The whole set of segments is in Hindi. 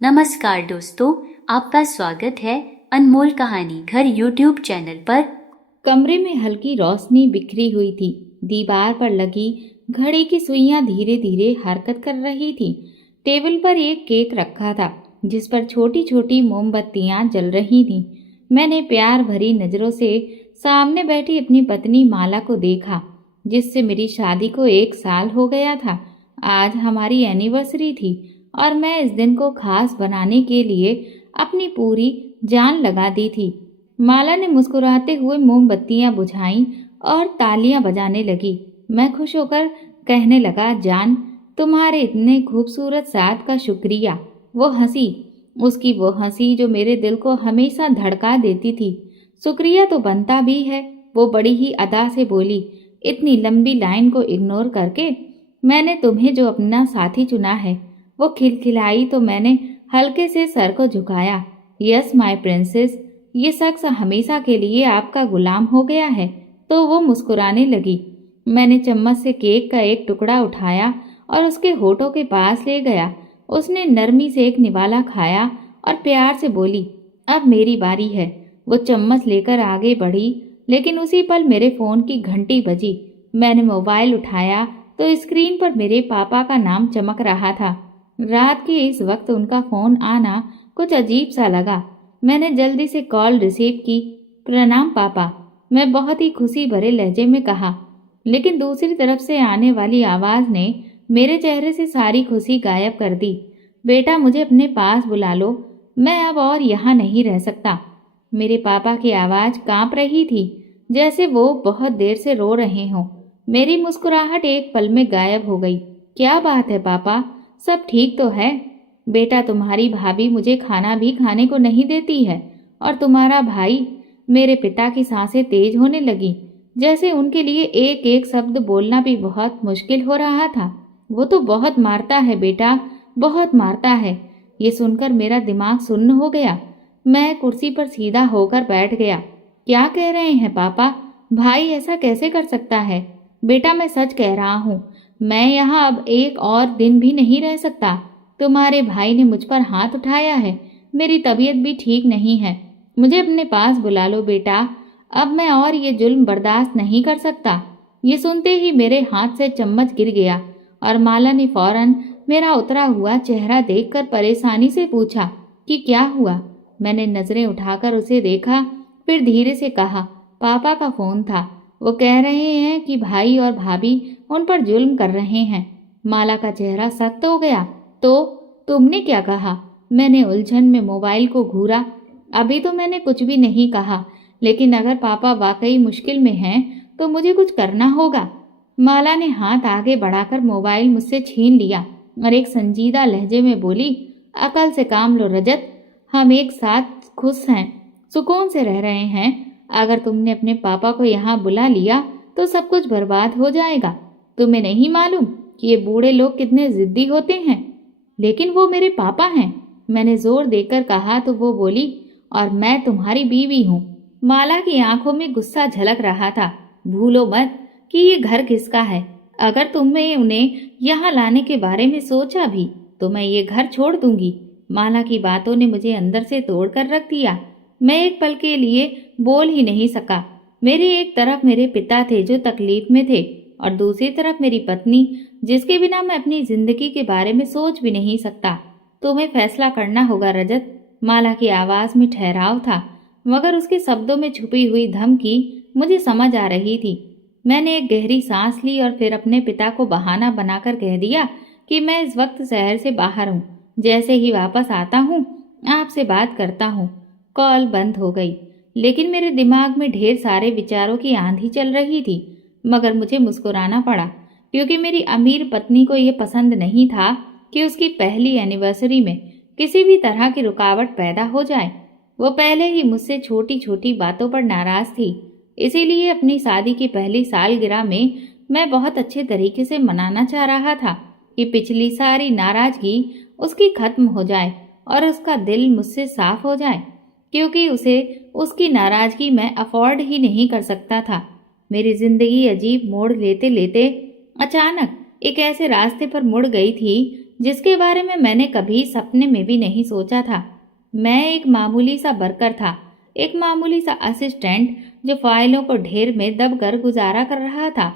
नमस्कार दोस्तों, आपका स्वागत है अनमोल कहानी घर यूट्यूब चैनल पर। कमरे में हल्की रोशनी बिखरी हुई थी। दीवार पर लगी घड़ी की सुइयां धीरे धीरे हरकत कर रही थी। टेबल पर एक केक रखा था जिस पर छोटी छोटी मोमबत्तियां जल रही थीं। मैंने प्यार भरी नजरों से सामने बैठी अपनी पत्नी माला को देखा, जिससे मेरी शादी को 1 साल हो गया था। आज हमारी एनिवर्सरी थी और मैं इस दिन को खास बनाने के लिए अपनी पूरी जान लगा दी थी। माला ने मुस्कुराते हुए मोमबत्तियां बुझाईं और तालियां बजाने लगी। मैं खुश होकर कहने लगा, जान, तुम्हारे इतने खूबसूरत साथ का शुक्रिया। वो हंसी, उसकी वो हंसी जो मेरे दिल को हमेशा धड़का देती थी। शुक्रिया तो बनता भी है, वो बड़ी ही अदा से बोली। इतनी लंबी लाइन को इग्नोर करके मैंने तुम्हें जो अपना साथी चुना है। वो खिलखिलाई तो मैंने हल्के से सर को झुकाया। यस माय प्रिंसेस, ये शख्स हमेशा के लिए आपका गुलाम हो गया है। तो वो मुस्कुराने लगी। मैंने चम्मच से केक का एक टुकड़ा उठाया और उसके होठों के पास ले गया। उसने नरमी से एक निवाला खाया और प्यार से बोली, अब मेरी बारी है। वो चम्मच लेकर आगे बढ़ी, लेकिन उसी पल मेरे फोन की घंटी बजी। मैंने मोबाइल उठाया तो स्क्रीन पर मेरे पापा का नाम चमक रहा था। रात के इस वक्त उनका फोन आना कुछ अजीब सा लगा। मैंने जल्दी से कॉल रिसीव की। प्रणाम पापा, मैं बहुत ही खुशी भरे लहजे में कहा, लेकिन दूसरी तरफ से आने वाली आवाज ने मेरे चेहरे से सारी खुशी गायब कर दी। बेटा, मुझे अपने पास बुला लो, मैं अब और यहाँ नहीं रह सकता। मेरे पापा की आवाज कांप रही थी, जैसे वो बहुत देर से रो रहे हों। मेरी मुस्कुराहट एक पल में गायब हो गई। क्या बात है पापा, सब ठीक तो है? बेटा, तुम्हारी भाभी मुझे खाना भी खाने को नहीं देती है, और तुम्हारा भाई। मेरे पिता की सांसें तेज होने लगी, जैसे उनके लिए एक एक शब्द बोलना भी बहुत मुश्किल हो रहा था। वो तो बहुत मारता है बेटा, बहुत मारता है। ये सुनकर मेरा दिमाग सुन्न हो गया। मैं कुर्सी पर सीधा होकर बैठ गया। क्या कह रहे हैं पापा? भाई ऐसा कैसे कर सकता है? बेटा, मैं सच कह रहा हूँ, मैं यहाँ अब एक और दिन भी नहीं रह सकता। तुम्हारे भाई ने मुझ पर हाथ उठाया है। मेरी तबीयत भी ठीक नहीं है। मुझे अपने पास बुला लो बेटा, अब मैं और ये जुल्म बर्दाश्त नहीं कर सकता। ये सुनते ही मेरे हाथ से चम्मच गिर गया और माला ने फौरन मेरा उतरा हुआ चेहरा देखकर परेशानी से पूछा कि क्या हुआ। मैंने नजरें उठाकर उसे देखा, फिर धीरे से कहा, पापा का फोन था। वो कह रहे हैं कि भाई और भाभी उन पर जुल्म कर रहे हैं। माला का चेहरा सख्त हो गया। तो तुमने क्या कहा? मैंने उलझन में मोबाइल को घूरा। अभी तो मैंने कुछ भी नहीं कहा, लेकिन अगर पापा वाकई मुश्किल में हैं तो मुझे कुछ करना होगा। माला ने हाथ आगे बढ़ाकर मोबाइल मुझसे छीन लिया और एक संजीदा लहजे में बोली, अकल से काम लो रजत, हम एक साथ खुश हैं, सुकून से रह रहे हैं। अगर तुमने अपने पापा को यहाँ बुला लिया तो सब कुछ बर्बाद हो जाएगा। तुम्हें नहीं मालूम कि ये बूढ़े लोग कितने जिद्दी होते हैं? लेकिन वो मेरे पापा हैं, मैंने जोर देकर कहा तो वो बोली, और मैं तुम्हारी बीवी हूँ। माला की आंखों में गुस्सा झलक रहा था। भूलो मत कि ये घर किसका है। अगर तुमने उन्हें यहाँ लाने के बारे में सोचा भी तो मैं ये घर छोड़ दूंगी। माला की बातों ने मुझे अंदर से तोड़ कर रख दिया। मैं एक पल के लिए बोल ही नहीं सका। मेरे एक तरफ मेरे पिता थे जो तकलीफ में थे, और दूसरी तरफ मेरी पत्नी, जिसके बिना मैं अपनी जिंदगी के बारे में सोच भी नहीं सकता। तुम्हें फैसला करना होगा रजत। माला की आवाज में ठहराव था, मगर उसके शब्दों में छुपी हुई धमकी मुझे समझ आ रही थी। मैंने एक गहरी सांस ली और फिर अपने पिता को बहाना बनाकर कह दिया कि मैं इस वक्त शहर से बाहर हूँ। जैसे ही वापस आता हूँ आपसे बात करता हूँ। कॉल बंद हो गई, लेकिन मेरे दिमाग में ढेर सारे विचारों की आंधी चल रही थी। मगर मुझे मुस्कुराना पड़ा, क्योंकि मेरी अमीर पत्नी को यह पसंद नहीं था कि उसकी पहली एनिवर्सरी में किसी भी तरह की रुकावट पैदा हो जाए। वो पहले ही मुझसे छोटी छोटी बातों पर नाराज थी। इसीलिए अपनी शादी की पहली सालगिरह में मैं बहुत अच्छे तरीके से मनाना चाह रहा था कि पिछली सारी नाराजगी उसकी खत्म हो जाए और उसका दिल मुझसे साफ हो जाए, क्योंकि उसे उसकी नाराजगी मैं अफोर्ड ही नहीं कर सकता था। मेरी जिंदगी अजीब मोड़ लेते लेते अचानक एक ऐसे रास्ते पर मुड़ गई थी जिसके बारे में मैंने कभी सपने में भी नहीं सोचा था। मैं एक मामूली सा वर्कर था, एक मामूली सा असिस्टेंट जो फाइलों को ढेर में दबकर गुजारा कर रहा था।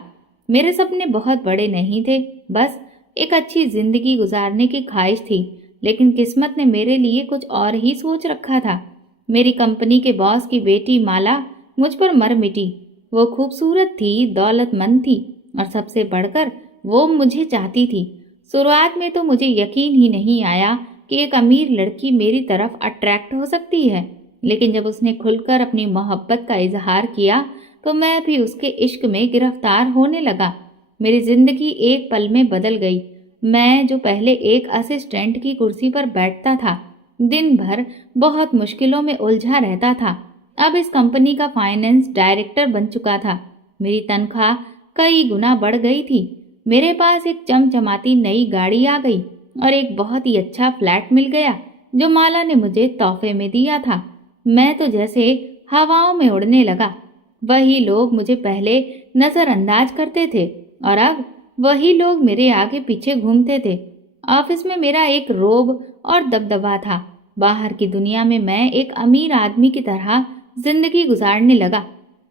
मेरे सपने बहुत बड़े नहीं थे, बस एक अच्छी जिंदगी गुजारने की ख्वाहिश थी। लेकिन किस्मत ने मेरे लिए कुछ और ही सोच रखा था। मेरी कंपनी के बॉस की बेटी माला मुझ पर मर मिटी। वो खूबसूरत थी, दौलतमंद थी और सबसे बढ़कर वो मुझे चाहती थी। शुरुआत में तो मुझे यकीन ही नहीं आया कि एक अमीर लड़की मेरी तरफ अट्रैक्ट हो सकती है, लेकिन जब उसने खुलकर अपनी मोहब्बत का इजहार किया तो मैं भी उसके इश्क में गिरफ्तार होने लगा। मेरी जिंदगी एक पल में बदल गई। मैं जो पहले एक असिस्टेंट की कुर्सी पर बैठता था, दिन भर बहुत मुश्किलों में उलझा रहता था, अब इस कंपनी का फाइनेंस डायरेक्टर बन चुका था। मेरी तनख्वाह कई गुना बढ़ गई थी। मेरे पास एक चमचमाती नई गाड़ी आ गई और एक बहुत ही अच्छा फ्लैट मिल गया जो माला ने मुझे तोहफे में दिया था। मैं तो जैसे हवाओं में उड़ने लगा। वही लोग मुझे पहले नजरअंदाज करते थे और अब वही लोग मेरे आगे पीछे घूमते थे। ऑफिस में मेरा एक रोब और दबदबा था। बाहर की दुनिया में मैं एक अमीर आदमी की तरह जिंदगी गुजारने लगा।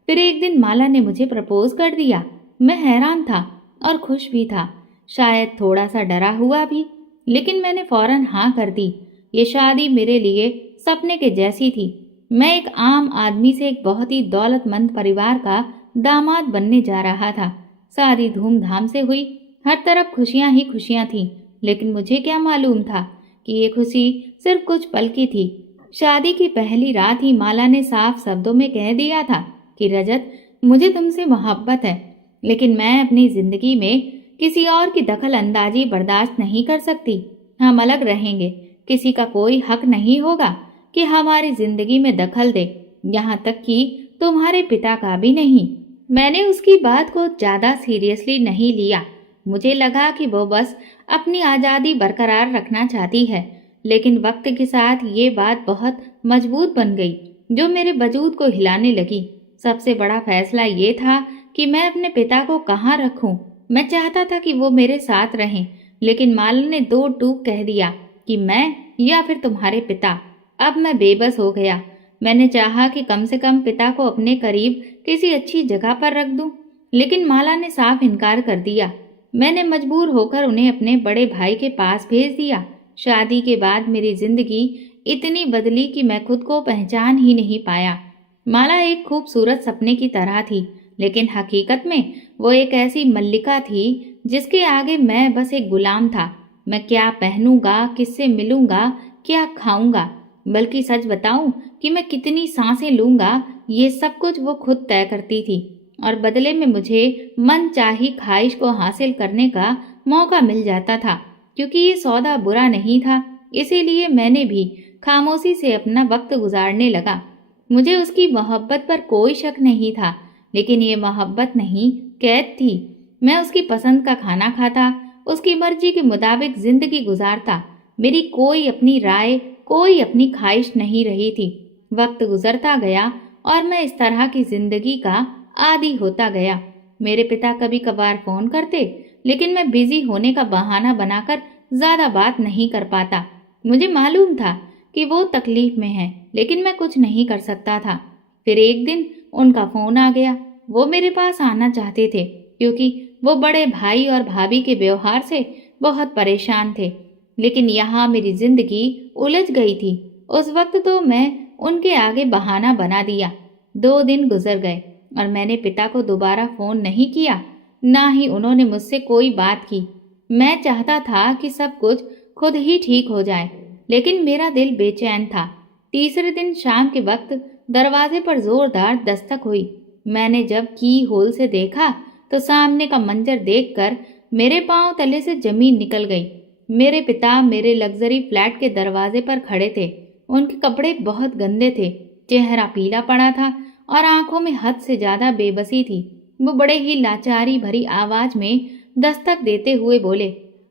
फिर एक दिन माला ने मुझे प्रपोज कर दिया। मैं हैरान था और खुश भी था, शायद थोड़ा सा डरा हुआ भी, लेकिन मैंने फौरन हाँ कर दी। ये शादी मेरे लिए सपने के जैसी थी। मैं एक आम आदमी से एक बहुत ही दौलतमंद परिवार का दामाद बनने जा रहा था। शादी धूमधाम से हुई, हर तरफ खुशियां ही खुशियां थीं, लेकिन मुझे क्या मालूम था कि ये खुशी सिर्फ कुछ पल की थी। शादी की पहली रात ही माला ने साफ शब्दों में कह दिया था कि रजत, मुझे तुमसे मोहब्बत है, लेकिन मैं अपनी जिंदगी में किसी और की दखल अंदाजी बर्दाश्त नहीं कर सकती। हम अलग रहेंगे, किसी का कोई हक नहीं होगा कि हमारी जिंदगी में दखल दे, यहाँ तक कि तुम्हारे पिता का भी नहीं। मैंने उसकी बात को ज्यादा सीरियसली नहीं लिया। मुझे लगा कि वो बस अपनी आज़ादी बरकरार रखना चाहती है, लेकिन वक्त के साथ ये बात बहुत मजबूत बन गई जो मेरे वजूद को हिलाने लगी। सबसे बड़ा फैसला ये था कि मैं अपने पिता को कहाँ रखूं। मैं चाहता था कि वो मेरे साथ रहें, लेकिन माला ने दो टूक कह दिया कि मैं या फिर तुम्हारे पिता। अब मैं बेबस हो गया। मैंने चाहा कि कम से कम पिता को अपने करीब किसी अच्छी जगह पर रख दूं, लेकिन माला ने साफ इनकार कर दिया। मैंने मजबूर होकर उन्हें अपने बड़े भाई के पास भेज दिया। शादी के बाद मेरी जिंदगी इतनी बदली कि मैं खुद को पहचान ही नहीं पाया। माला एक खूबसूरत सपने की तरह थी, लेकिन हकीकत में वो एक ऐसी मल्लिका थी जिसके आगे मैं बस एक गुलाम था। मैं क्या पहनूंगा, किससे मिलूंगा, क्या खाऊंगा, बल्कि सच बताऊं कि मैं कितनी सांसें लूंगा, ये सब कुछ वो खुद तय करती थी और बदले में मुझे मनचाही ख्वाहिश को हासिल करने का मौका मिल जाता था। क्योंकि ये सौदा बुरा नहीं था, इसीलिए मैंने भी खामोशी से अपना वक्त गुजारने लगा। मुझे उसकी मोहब्बत पर कोई शक नहीं था, लेकिन ये मोहब्बत नहीं, कैद थी। मैं उसकी पसंद का खाना खाता, उसकी मर्जी के मुताबिक जिंदगी गुजारता। मेरी कोई अपनी राय, कोई अपनी ख्वाहिश नहीं रही थी। वक्त गुजरता गया और मैं इस तरह की जिंदगी का आदी होता गया। मेरे पिता कभी कभार फोन करते, लेकिन मैं बिजी होने का बहाना बनाकर ज्यादा बात नहीं कर पाता। मुझे मालूम था कि वो तकलीफ में है, लेकिन मैं कुछ नहीं कर सकता था। फिर एक दिन उनका फोन आ गया। वो मेरे पास आना चाहते थे क्योंकि वो बड़े भाई और भाभी के व्यवहार से बहुत परेशान थे, लेकिन यहाँ मेरी जिंदगी उलझ गई थी। उस वक्त तो मैं उनके आगे बहाना बना दिया। 2 दिन गुजर गए और मैंने पिता को दोबारा फोन नहीं किया, ना ही उन्होंने मुझसे कोई बात की। मैं चाहता था कि सब कुछ खुद ही ठीक हो जाए, लेकिन मेरा दिल बेचैन था। तीसरे दिन शाम के वक्त दरवाजे पर जोरदार दस्तक हुई। मैंने जब की होल से देखा तो सामने का मंजर देखकर मेरे पांव तले से जमीन निकल गई। मेरे पिता मेरे लग्जरी फ्लैट के दरवाजे पर खड़े थे। उनके कपड़े बहुत गंदे थे, चेहरा पीला पड़ा था और आंखों में हद से ज्यादा बेबसी थी। वो बड़े ही लाचारी भरी आवाज में दस्तक देते हुए बोले,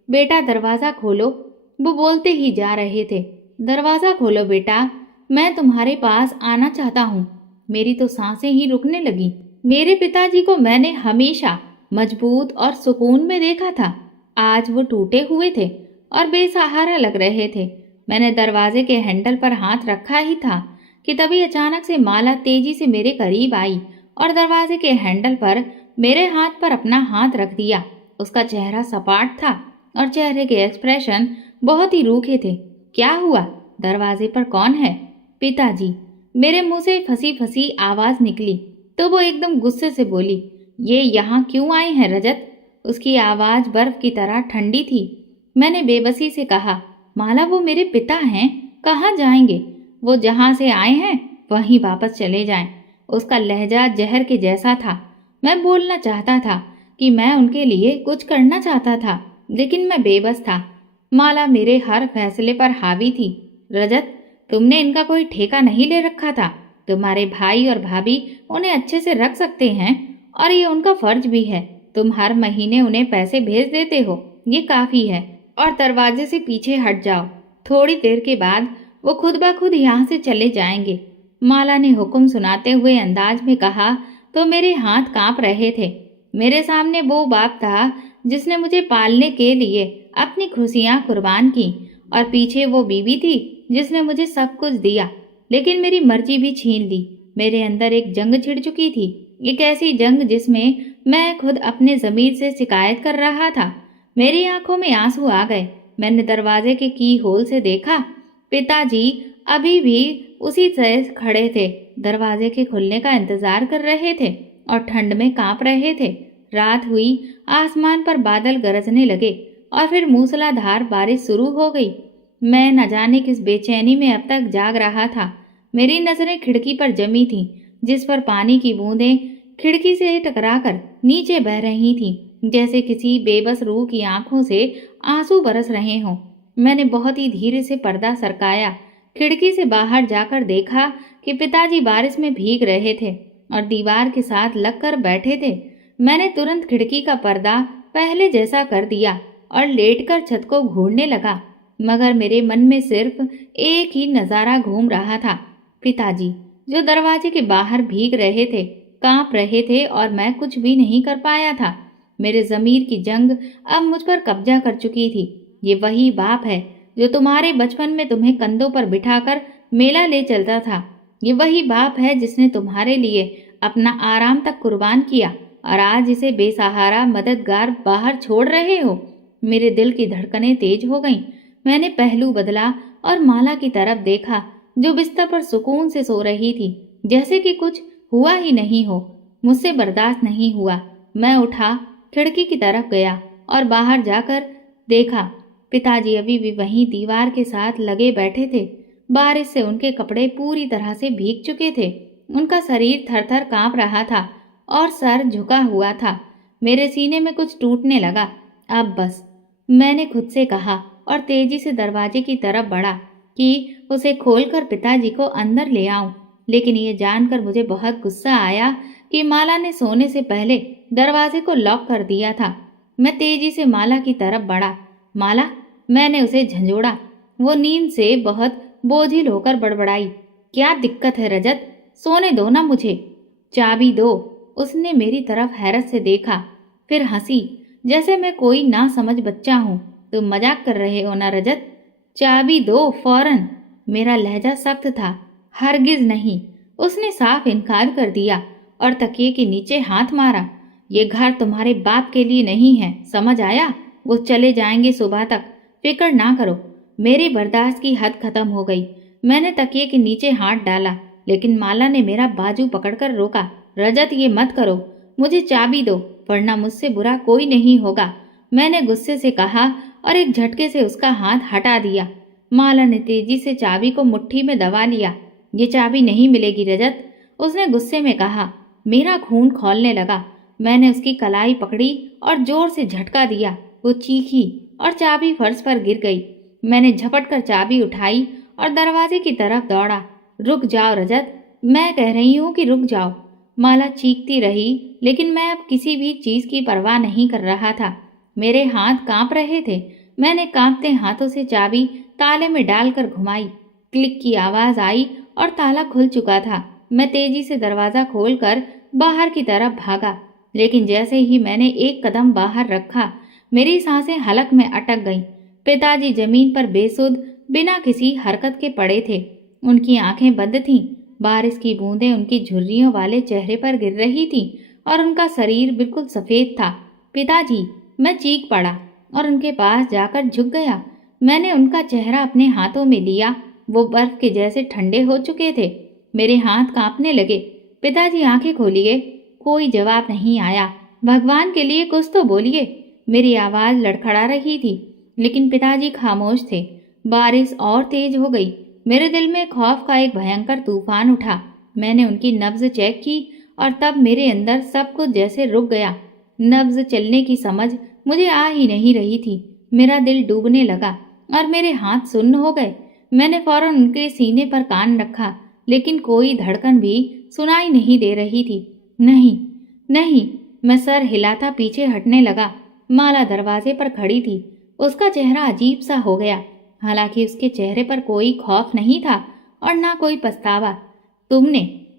बेटा दरवाजा खोलो। वो बोलते ही जा रहे थे, दरवाजा खोलो बेटा, मैं तुम्हारे पास आना चाहता हूँ। मेरी तो सांसें ही रुकने लगी। मेरे पिताजी को मैंने हमेशा मजबूत और सुकून में देखा था, आज वो टूटे हुए थे और बेसहारा लग रहे थे। मैंने दरवाजे के हैंडल पर हाथ रखा ही था कि तभी अचानक से माला तेजी से मेरे करीब आई और दरवाजे के हैंडल पर मेरे हाथ पर अपना हाथ रख दिया। उसका चेहरा सपाट था और चेहरे के एक्सप्रेशन बहुत ही रूखे थे। क्या हुआ? दरवाजे पर कौन है? पिताजी। मेरे मुंह से फंसी फंसी आवाज निकली तो वो एकदम गुस्से से बोली, ये यहाँ क्यों आए हैं रजत? उसकी आवाज बर्फ की तरह ठंडी थी। मैंने बेबसी से कहा, माला वो मेरे पिता हैं, कहाँ जाएंगे? वो जहाँ से आए हैं वहीं वापस चले जाएं। उसका लहजा जहर के जैसा था। मैं बोलना चाहता था कि मैं उनके लिए कुछ करना चाहता था, लेकिन मैं बेबस था। माला मेरे हर फैसले पर हावी थी। रजत, तुमने इनका कोई ठेका नहीं ले रखा था। तुम्हारे भाई और भाभी उन्हें अच्छे से रख सकते हैं और ये उनका फर्ज भी है। तुम हर महीने उन्हें पैसे भेज देते हो, ये काफी है। और दरवाजे से पीछे हट जाओ। थोड़ी देर के बाद वो खुद ब खुद यहाँ से चले जाएंगे। माला ने हुक्म सुनाते हुए अंदाज में कहा तो मेरे हाथ कांप रहे थे। मेरे सामने वो बाप था जिसने मुझे पालने के लिए अपनी खुशियां कुर्बान की और पीछे वो बीवी थी जिसने मुझे सब कुछ दिया, लेकिन मेरी मर्जी भी छीन ली। मेरे अंदर एक जंग छिड़ चुकी थी, एक ऐसी जंग जिसमें मैं खुद अपने ज़मीर से शिकायत कर रहा था। मेरी आंखों में आंसू आ गए। मैंने दरवाजे के की होल से देखा। पिताजी अभी भी उसी तरह खड़े थे, दरवाजे के खुलने का इंतजार कर रहे थे और ठंड में कांप रहे थे। रात हुई, आसमान पर बादल गरजने लगे और फिर मूसलाधार बारिश शुरू हो गई। मैं न जाने किस बेचैनी में अब तक जाग रहा था। मेरी नजरें खिड़की पर जमी थीं, जिस पर पानी की बूंदें खिड़की से टकराकर नीचे बह रही थीं, जैसे किसी बेबस रूह की आंखों से आंसू बरस रहे हों। मैंने बहुत ही धीरे से पर्दा सरकाया। खिड़की से बाहर जाकर देखा कि पिताजी बारिश में भीग रहे थे और दीवार के साथ लगकर बैठे थे। मैंने तुरंत खिड़की का पर्दा पहले जैसा कर दिया और लेटकर छत को घूरने लगा, मगर मेरे मन में सिर्फ एक ही नज़ारा घूम रहा था। पिताजी जो दरवाजे के बाहर भीग रहे थे, कांप रहे थे और मैं कुछ भी नहीं कर पाया था। मेरे ज़मीर की जंग अब मुझ पर कब्जा कर चुकी थी। ये वही बाप है जो तुम्हारे बचपन में तुम्हें कंधों पर बिठाकर मेला ले चलता था। ये वही बाप है जिसने तुम्हारे लिए अपना आराम तक कुर्बान किया और आज इसे बेसहारा मददगार बाहर छोड़ रहे हो। मेरे दिल की धड़कनें तेज हो गईं। मैंने पहलू बदला और माला की तरफ देखा जो बिस्तर पर सुकून से सो रही थी, जैसे कि कुछ हुआ ही नहीं हो। मुझसे बर्दाश्त नहीं हुआ। मैं उठा, खिड़की की तरफ गया और बाहर जाकर देखा पिताजी अभी भी वहीं दीवार के साथ लगे बैठे थे। बारिश से उनके कपड़े पूरी तरह से भीग चुके थे। उनका शरीर थर-थर कांप रहा था और सर झुका हुआ था। मेरे सीने में कुछ टूटने लगा। अब बस, मैंने खुद से कहा और तेजी से दरवाजे की तरफ बढ़ा कि उसे खोलकर पिताजी को अंदर ले आऊं। लेकिन ये जानकर मुझे बहुत गुस्सा आया कि माला ने सोने से पहले दरवाजे को लॉक कर दिया था। मैं तेजी से माला की तरफ बढ़ा। माला, मैंने उसे झंझोड़ा। वो नींद से बहुत बोझिल होकर बड़बड़ाई, क्या दिक्कत है रजत? सोने दो ना मुझे। चाबी दो। उसने मेरी तरफ हैरत से देखा, फिर हंसी, जैसे मैं कोई ना समझ बच्चा हूँ। तुम मजाक कर रहे हो ना रजत? चाबी दो फौरन। मेरा लहजा सख्त था। हरगिज नहीं। उसने साफ इनकार कर दिया और तकिए के नीचे हाथ मारा। ये घर तुम्हारे बाप के लिए नहीं है, समझ आया? वो चले जाएंगे सुबह तक, फिक्र ना करो। मेरी बर्दाश्त की हद खत्म हो गई। मैंने तकिए के नीचे हाथ डाला, लेकिन माला ने मेरा बाजू पकड़कर रोका। रजत, ये मत करो, मुझे चाबी दो, वरना मुझसे बुरा कोई नहीं होगा। मैंने गुस्से से कहा और एक झटके से उसका हाथ हटा दिया। माला ने तेजी से चाबी को मुट्ठी में दबा लिया। ये चाबी नहीं मिलेगी रजत, उसने गुस्से में कहा। मेरा खून खौलने लगा। मैंने उसकी कलाई पकड़ी और जोर से झटका दिया। वो चीखी और चाबी फर्श पर गिर गई। मैंने झपट कर चाबी उठाई और दरवाजे की तरफ दौड़ा। रुक जाओ रजत, मैं कह रही हूँ कि रुक जाओ। माला चीखती रही, लेकिन मैं अब किसी भी चीज की परवाह नहीं कर रहा था। मेरे हाथ कांप रहे थे। मैंने कांपते हाथों से चाबी ताले में डालकर घुमाई। क्लिक की आवाज आई और ताला खुल चुका था। मैं तेजी से दरवाजा खोलकर बाहर की तरफ भागा, लेकिन जैसे ही मैंने एक कदम बाहर रखा, मेरी सांसें हलक में अटक गईं। पिताजी जमीन पर बेसुध बिना किसी हरकत के पड़े थे। उनकी आंखें बंद थीं। बारिश की बूंदें उनकी झुर्रियों वाले चेहरे पर गिर रही थीं और उनका शरीर बिल्कुल सफेद था। पिताजी, मैं चीख पड़ा और उनके पास जाकर झुक गया। मैंने उनका चेहरा अपने हाथों में लिया। वो बर्फ के जैसे ठंडे हो चुके थे। मेरे हाथ कांपने लगे। पिताजी, आंखें खोलिए। कोई जवाब नहीं आया। भगवान के लिए कुछ तो बोलिए। मेरी आवाज लड़खड़ा रही थी, लेकिन पिताजी खामोश थे। बारिश और तेज हो गई। मेरे दिल में खौफ का एक भयंकर तूफान उठा। मैंने उनकी नब्ज चेक की और तब मेरे अंदर सब कुछ जैसे रुक गया। नब्ज चलने की समझ मुझे आ ही नहीं रही थी। मेरा दिल डूबने लगा और मेरे हाथ सुन्न हो गए। मैंने फौरन उनके सीने पर कान रखा, लेकिन कोई धड़कन भी सुनाई नहीं दे रही थी। नहीं, नहीं। मैं सर हिलाता पीछे हटने लगा। माला दरवाजे पर खड़ी थी। उसका चेहरा अजीब सा हो गया। हालांकि उसके चेहरे पर कोई खौफ नहीं था और ना कोई पछतावा।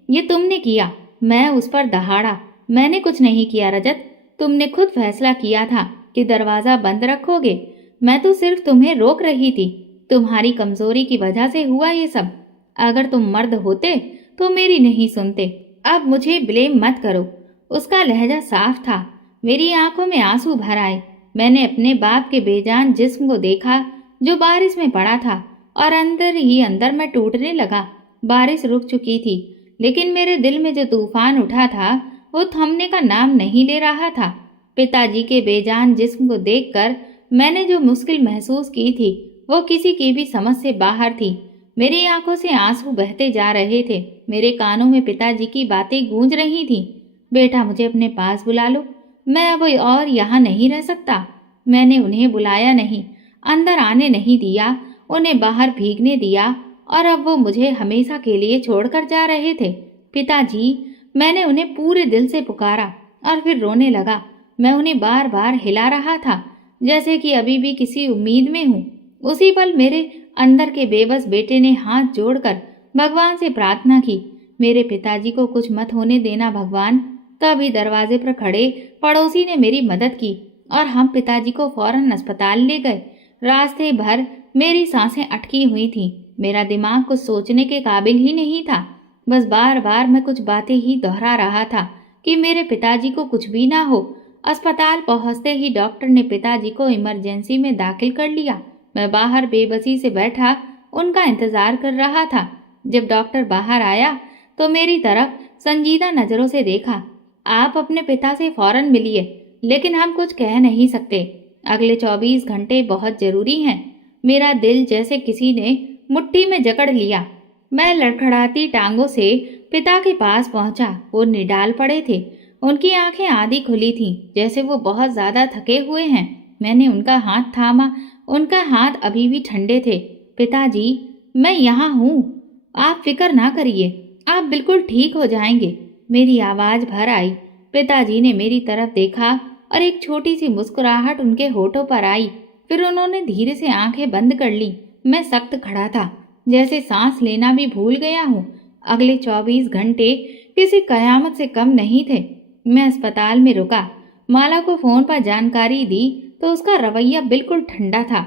ये तुमने किया। मैं उस पर दहाड़ा। मैंने कुछ नहीं किया रजत। तुमने खुद फैसला किया था कि दरवाजा बंद रखोगे। मैं तो सिर्फ तुम्हें रोक रही थी। तुम्हारी कमजोरी की वजह से हुआ ये सब। अगर तुम मर्द होते तो मेरी नहीं सुनते। अब मुझे ब्लेम मत करो। उसका लहजा साफ था। मेरी आंखों में आंसू भर आए। मैंने अपने बाप के बेजान जिस्म को देखा जो बारिश में पड़ा था और अंदर ही अंदर मैं टूटने लगा। बारिश रुक चुकी थी, लेकिन मेरे दिल में जो तूफान उठा था वो थमने का नाम नहीं ले रहा था। पिताजी के बेजान जिस्म को देखकर मैंने जो मुश्किल महसूस की थी वो किसी की भी समझ से बाहर थी। मेरी आंखों से आंसू बहते जा रहे थे। मेरे कानों में पिताजी की बातें गूंज रही थीं। बेटा, मुझे अपने पास बुला लो। मैं अब और यहाँ नहीं रह सकता। मैंने उन्हें बुलाया नहीं, अंदर आने नहीं दिया, उन्हें बाहर भीगने दिया और अब वो मुझे हमेशा के लिए छोड़कर जा रहे थे। पिताजी, मैंने उन्हें पूरे दिल से पुकारा और फिर रोने लगा। मैं उन्हें बार बार हिला रहा था, जैसे कि अभी भी किसी उम्मीद में हूँ। उसी पल मेरे अंदर के बेबस बेटे ने हाथ जोड़कर भगवान से प्रार्थना की, मेरे पिताजी को कुछ मत होने देना भगवान। तभी दरवाजे पर खड़े पड़ोसी ने मेरी मदद की और हम पिताजी को फौरन अस्पताल ले गए। रास्ते भर मेरी सांसें अटकी हुई थीं। मेरा दिमाग कुछ सोचने के काबिल ही नहीं था। बस बार बार मैं कुछ बातें ही दोहरा रहा था कि मेरे पिताजी को कुछ भी ना हो। अस्पताल पहुंचते ही डॉक्टर ने पिताजी को इमरजेंसी में दाखिल कर लिया। मैं बाहर बेबसी से बैठा उनका इंतजार कर रहा था। जब डॉक्टर बाहर आया तो मेरी तरफ संजीदा नजरों से देखा। आप अपने पिता से फौरन मिलिए, लेकिन हम कुछ कह नहीं सकते। अगले 24 घंटे बहुत जरूरी हैं। मेरा दिल जैसे किसी ने मुट्ठी में जकड़ लिया। मैं लड़खड़ाती टांगों से पिता के पास पहुंचा। वो निडाल पड़े थे। उनकी आंखें आधी खुली थीं, जैसे वो बहुत ज्यादा थके हुए हैं। मैंने उनका हाथ थामा। उनका हाथ अभी भी ठंडे थे। पिताजी, मैं यहाँ हूँ। आप फिक्र ना करिए, आप बिल्कुल ठीक हो जाएंगे। मेरी आवाज भर आई। पिताजी ने मेरी तरफ देखा और एक छोटी सी मुस्कुराहट उनके होठों पर आई। फिर उन्होंने धीरे से आंखें बंद कर ली। मैं सख्त खड़ा था, जैसे सांस लेना भी भूल गया हूँ। अगले 24 घंटे किसी कयामत से कम नहीं थे। मैं अस्पताल में रुका। माला को फोन पर जानकारी दी तो उसका रवैया बिल्कुल ठंडा था।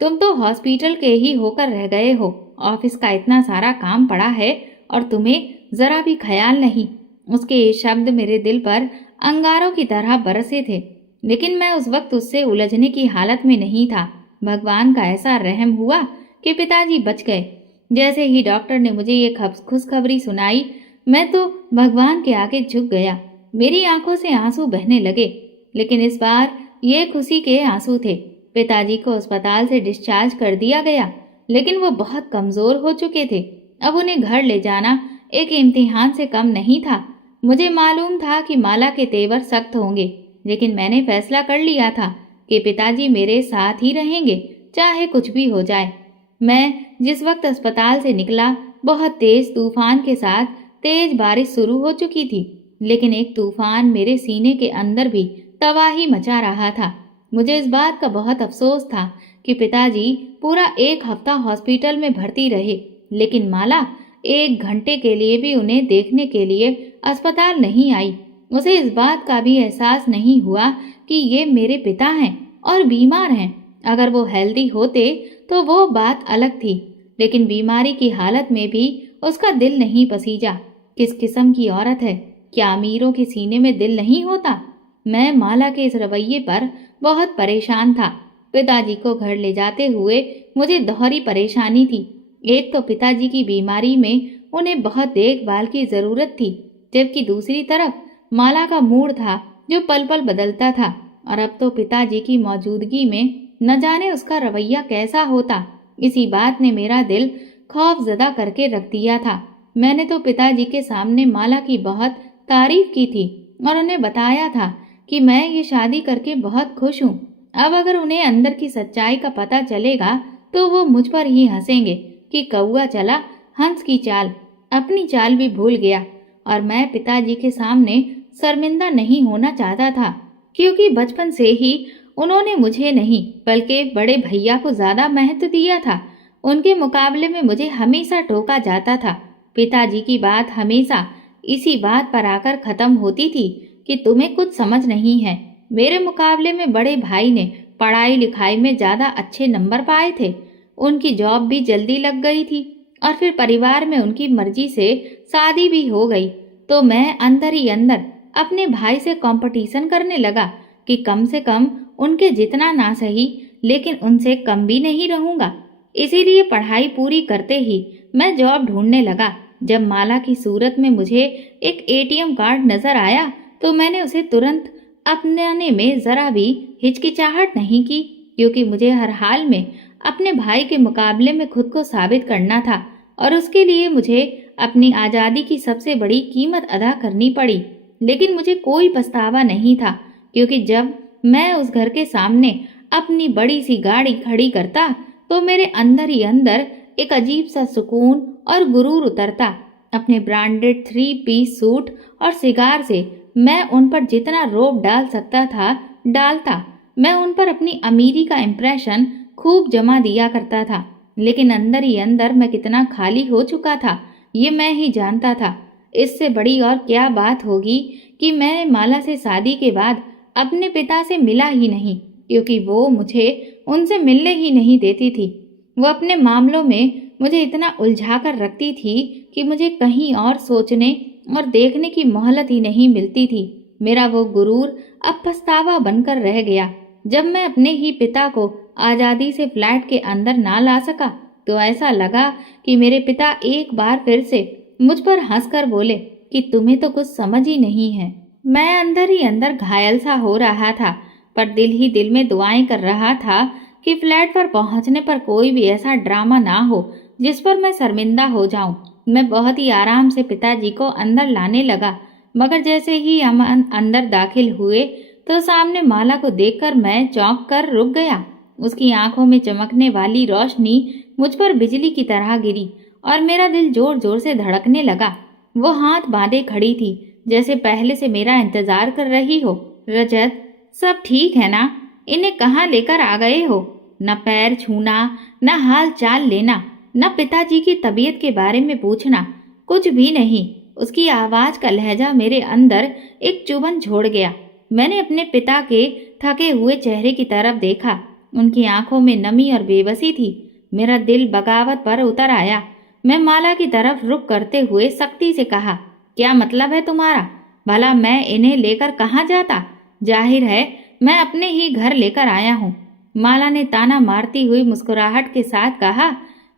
तुम तो हॉस्पिटल के ही होकर रह गए हो। ऑफिस का इतना सारा काम पड़ा है और तुम्हें जरा भी ख्याल नहीं। उसके ये शब्द मेरे दिल पर अंगारों की तरह बरसे थे, लेकिन मैं उस वक्त उससे उलझने की हालत में नहीं था। भगवान का ऐसा रहम हुआ कि पिताजी बच गए। जैसे ही डॉक्टर ने मुझे ये खुशखबरी सुनाई, मैं तो भगवान के आगे झुक गया। मेरी आंखों से आंसू बहने लगे, लेकिन इस बार ये खुशी के आंसू थे। पिताजी को अस्पताल से डिस्चार्ज कर दिया गया, लेकिन वो बहुत कमजोर हो चुके थे। अब उन्हें घर ले जाना एक इम्तिहान से कम नहीं था। मुझे मालूम था कि माला के तेवर सख्त होंगे, लेकिन मैंने फैसला कर लिया था कि पिताजी मेरे साथ ही रहेंगे, चाहे कुछ भी हो जाए। मैं जिस वक्त अस्पताल से निकला, बहुत तेज तूफान के साथ तेज बारिश शुरू हो चुकी थी, लेकिन एक तूफान मेरे सीने के अंदर भी तबाही मचा रहा था। मुझे इस बात का बहुत अफसोस था कि पिताजी पूरा 1 हफ्ता हॉस्पिटल में भर्ती रहे, लेकिन माला 1 घंटे के लिए भी उन्हें देखने के लिए अस्पताल नहीं आई। उसे इस बात का भी एहसास नहीं हुआ कि ये मेरे पिता हैं और बीमार हैं। अगर वो हेल्दी होते तो वो बात अलग थी, लेकिन बीमारी की हालत में भी उसका दिल नहीं पसीजा। किस किस्म की औरत है, क्या अमीरों के सीने में दिल नहीं होता? मैं माला के इस रवैये पर बहुत परेशान था। पिताजी को घर ले जाते हुए मुझे दोहरी परेशानी थी। एक तो पिताजी की बीमारी में उन्हें बहुत देखभाल की जरूरत थी, जबकि दूसरी तरफ माला का मूड था जो पल पल बदलता था, और अब तो पिताजी की मौजूदगी में न जाने उसका रवैया कैसा होता। इसी बात ने मेरा दिल खौफजदा करके रख दिया था। मैंने तो पिताजी के सामने माला की बहुत तारीफ की थी और उन्हें बताया था कि मैं ये शादी करके बहुत खुश हूँ। अब अगर उन्हें अंदर की सच्चाई का पता चलेगा तो वो मुझ पर ही हंसेंगे कि कौआ चला हंस की चाल, अपनी चाल भी भूल गया। और मैं पिताजी के सामने शर्मिंदा नहीं होना चाहता था, क्योंकि बचपन से ही उन्होंने मुझे नहीं बल्कि बड़े भैया को ज्यादा महत्व दिया था। उनके मुकाबले में मुझे हमेशा टोका जाता था। पिताजी की बात हमेशा इसी बात पर आकर खत्म होती थी कि तुम्हें कुछ समझ नहीं है। मेरे मुकाबले में बड़े भाई ने पढ़ाई लिखाई में ज्यादा अच्छे नंबर पाए थे, उनकी जॉब भी जल्दी लग गई थी और फिर परिवार में उनकी मर्जी से शादी भी हो गई। तो मैं अंदर ही अंदर अपने भाई से कंपटीशन करने लगा कि कम से कम उनके जितना ना सही, लेकिन उनसे कम भी नहीं रहूंगा। इसीलिए पढ़ाई पूरी करते ही मैं जॉब ढूंढने लगा। जब माला की सूरत में मुझे एक एटीएम कार्ड नजर आया तो मैंने उसे तुरंत अपनाने में जरा भी हिचकिचाहट नहीं की, क्योंकि मुझे हर हाल में अपने भाई के मुकाबले में खुद को साबित करना था और उसके लिए मुझे अपनी आज़ादी की सबसे बड़ी कीमत अदा करनी पड़ी। लेकिन मुझे कोई पछतावा नहीं था, क्योंकि जब मैं उस घर के सामने अपनी बड़ी सी गाड़ी खड़ी करता तो मेरे अंदर ही अंदर एक अजीब सा सुकून और गुरूर उतरता। अपने ब्रांडेड 3 पीस सूट और सिगार से मैं उन पर जितना रोब डाल सकता था डालता। मैं उन पर अपनी अमीरी का इम्प्रेशन खूब जमा दिया करता था, लेकिन अंदर ही अंदर मैं कितना खाली हो चुका था ये मैं ही जानता था। इससे बड़ी और क्या बात होगी कि मैं माला से शादी के बाद अपने पिता से मिला ही नहीं, क्योंकि वो मुझे उनसे मिलने ही नहीं देती थी। वो अपने मामलों में मुझे इतना उलझा कर रखती थी कि मुझे कहीं और सोचने और देखने की मोहलत ही नहीं मिलती थी। मेरा वो गुरूर अब पछतावा बनकर रह गया। जब मैं अपने ही पिता को आज़ादी से फ्लैट के अंदर ना ला सका तो ऐसा लगा कि मेरे पिता एक बार फिर से मुझ पर हंसकर बोले कि तुम्हें तो कुछ समझ ही नहीं है। मैं अंदर ही अंदर घायल सा हो रहा था, पर दिल ही दिल में दुआएं कर रहा था कि फ्लैट पर पहुंचने पर कोई भी ऐसा ड्रामा ना हो जिस पर मैं शर्मिंदा हो जाऊं। मैं बहुत ही आराम से पिताजी को अंदर लाने लगा, मगर जैसे ही हम अंदर दाखिल हुए तो सामने माला को देखकर मैं चौंक कर रुक गया। उसकी आंखों में चमकने वाली रोशनी मुझ पर बिजली की तरह गिरी और मेरा दिल जोर जोर से धड़कने लगा। वो हाथ बांधे खड़ी थी, जैसे पहले से मेरा इंतजार कर रही हो। रजत, सब ठीक है ना? इन्हें कहाँ लेकर आ गए हो? न पैर छूना, न हाल चाल लेना, न पिताजी की तबीयत के बारे में पूछना, कुछ भी नहीं। उसकी आवाज का लहजा मेरे अंदर एक चुभन छोड़ गया। मैंने अपने पिता के थके हुए चेहरे की तरफ देखा। उनकी आंखों में नमी और बेबसी थी। मेरा दिल बगावत पर उतर आया। मैं माला की तरफ रुख करते हुए सख्ती से कहा, क्या मतलब है तुम्हारा? भला मैं इन्हें लेकर कहाँ जाता? जाहिर है मैं अपने ही घर लेकर आया हूँ। माला ने ताना मारती हुई मुस्कुराहट के साथ कहा,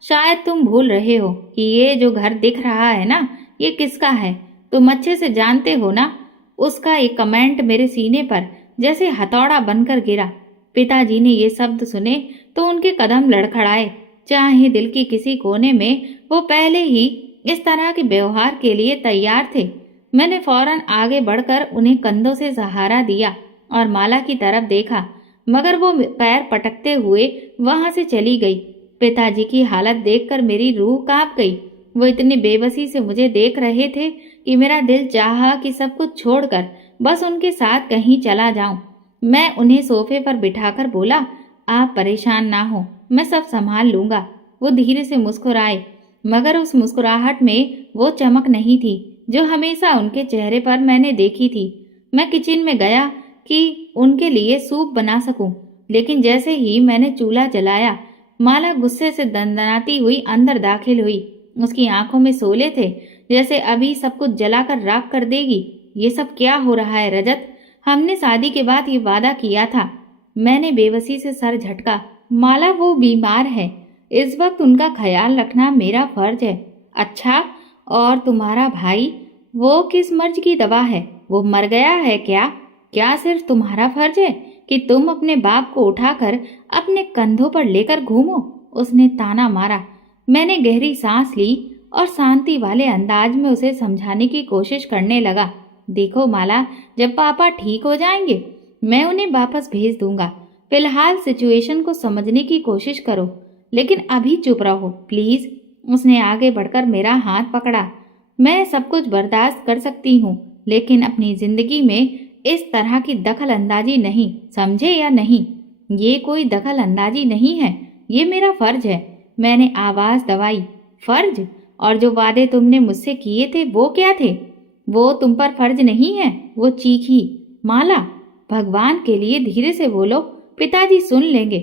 शायद तुम भूल रहे हो कि ये जो घर दिख रहा है ना, ये किसका है? तुम अच्छे से जानते हो ना। उसका एक कमेंट मेरे सीने पर जैसे हथौड़ा बनकर गिरा। पिताजी ने ये शब्द सुने तो उनके कदम लड़खड़ाए। चाहे दिल के किसी कोने में वो पहले ही इस तरह के व्यवहार के लिए तैयार थे। मैंने फौरन आगे बढ़कर उन्हें कंधों से सहारा दिया और माला की तरफ देखा, मगर वो पैर पटकते हुए वहां से चली गई। पिताजी की हालत देखकर मेरी रूह कांप गई। वो इतनी बेबसी से मुझे देख रहे थे कि मेरा दिल चाहा कि सब कुछ छोड़कर बस उनके साथ कहीं चला जाऊं। मैं उन्हें सोफे पर बिठाकर बोला, आप परेशान ना हो, मैं सब संभाल लूंगा। वो धीरे से मुस्कुराए, मगर उस मुस्कुराहट में वो चमक नहीं थी जो हमेशा उनके चेहरे पर मैंने देखी थी। मैं किचन में गया कि उनके लिए सूप बना सकूं, लेकिन जैसे ही मैंने चूल्हा जलाया, माला गुस्से से दंदनाती हुई अंदर दाखिल हुई। उसकी आंखों में शोले थे, जैसे अभी सब कुछ जलाकर राख कर देगी। ये सब क्या हो रहा है रजत? हमने शादी के बाद ये वादा किया था। मैंने बेबसी से सर झटका। माला, वो बीमार है, इस वक्त उनका ख्याल रखना मेरा फर्ज है। अच्छा, और तुम्हारा भाई, वो किस मर्ज की दवा है? वो मर गया है क्या? क्या सिर्फ तुम्हारा फर्ज है कि तुम अपने बाप को उठाकर अपने कंधों पर लेकर घूमो? उसने ताना मारा। मैंने गहरी सांस ली और शांति वाले अंदाज में उसे समझाने की कोशिश करने लगा। देखो माला, जब पापा ठीक हो जाएंगे मैं उन्हें वापस भेज दूंगा। फिलहाल सिचुएशन को समझने की कोशिश करो, लेकिन अभी चुप रहो प्लीज। उसने आगे बढ़कर मेरा हाथ पकड़ा। मैं सब कुछ बर्दाश्त कर सकती हूँ, लेकिन अपनी जिंदगी में इस तरह की दखल अंदाजी नहीं, समझे या नहीं? ये कोई दखल अंदाजी नहीं है, ये मेरा फर्ज है। मैंने आवाज दबाई। फर्ज? और जो वादे तुमने मुझसे किए थे वो क्या थे? वो तुम पर फर्ज नहीं है। वो चीखी। माला, भगवान के लिए धीरे से बोलो, पिताजी सुन लेंगे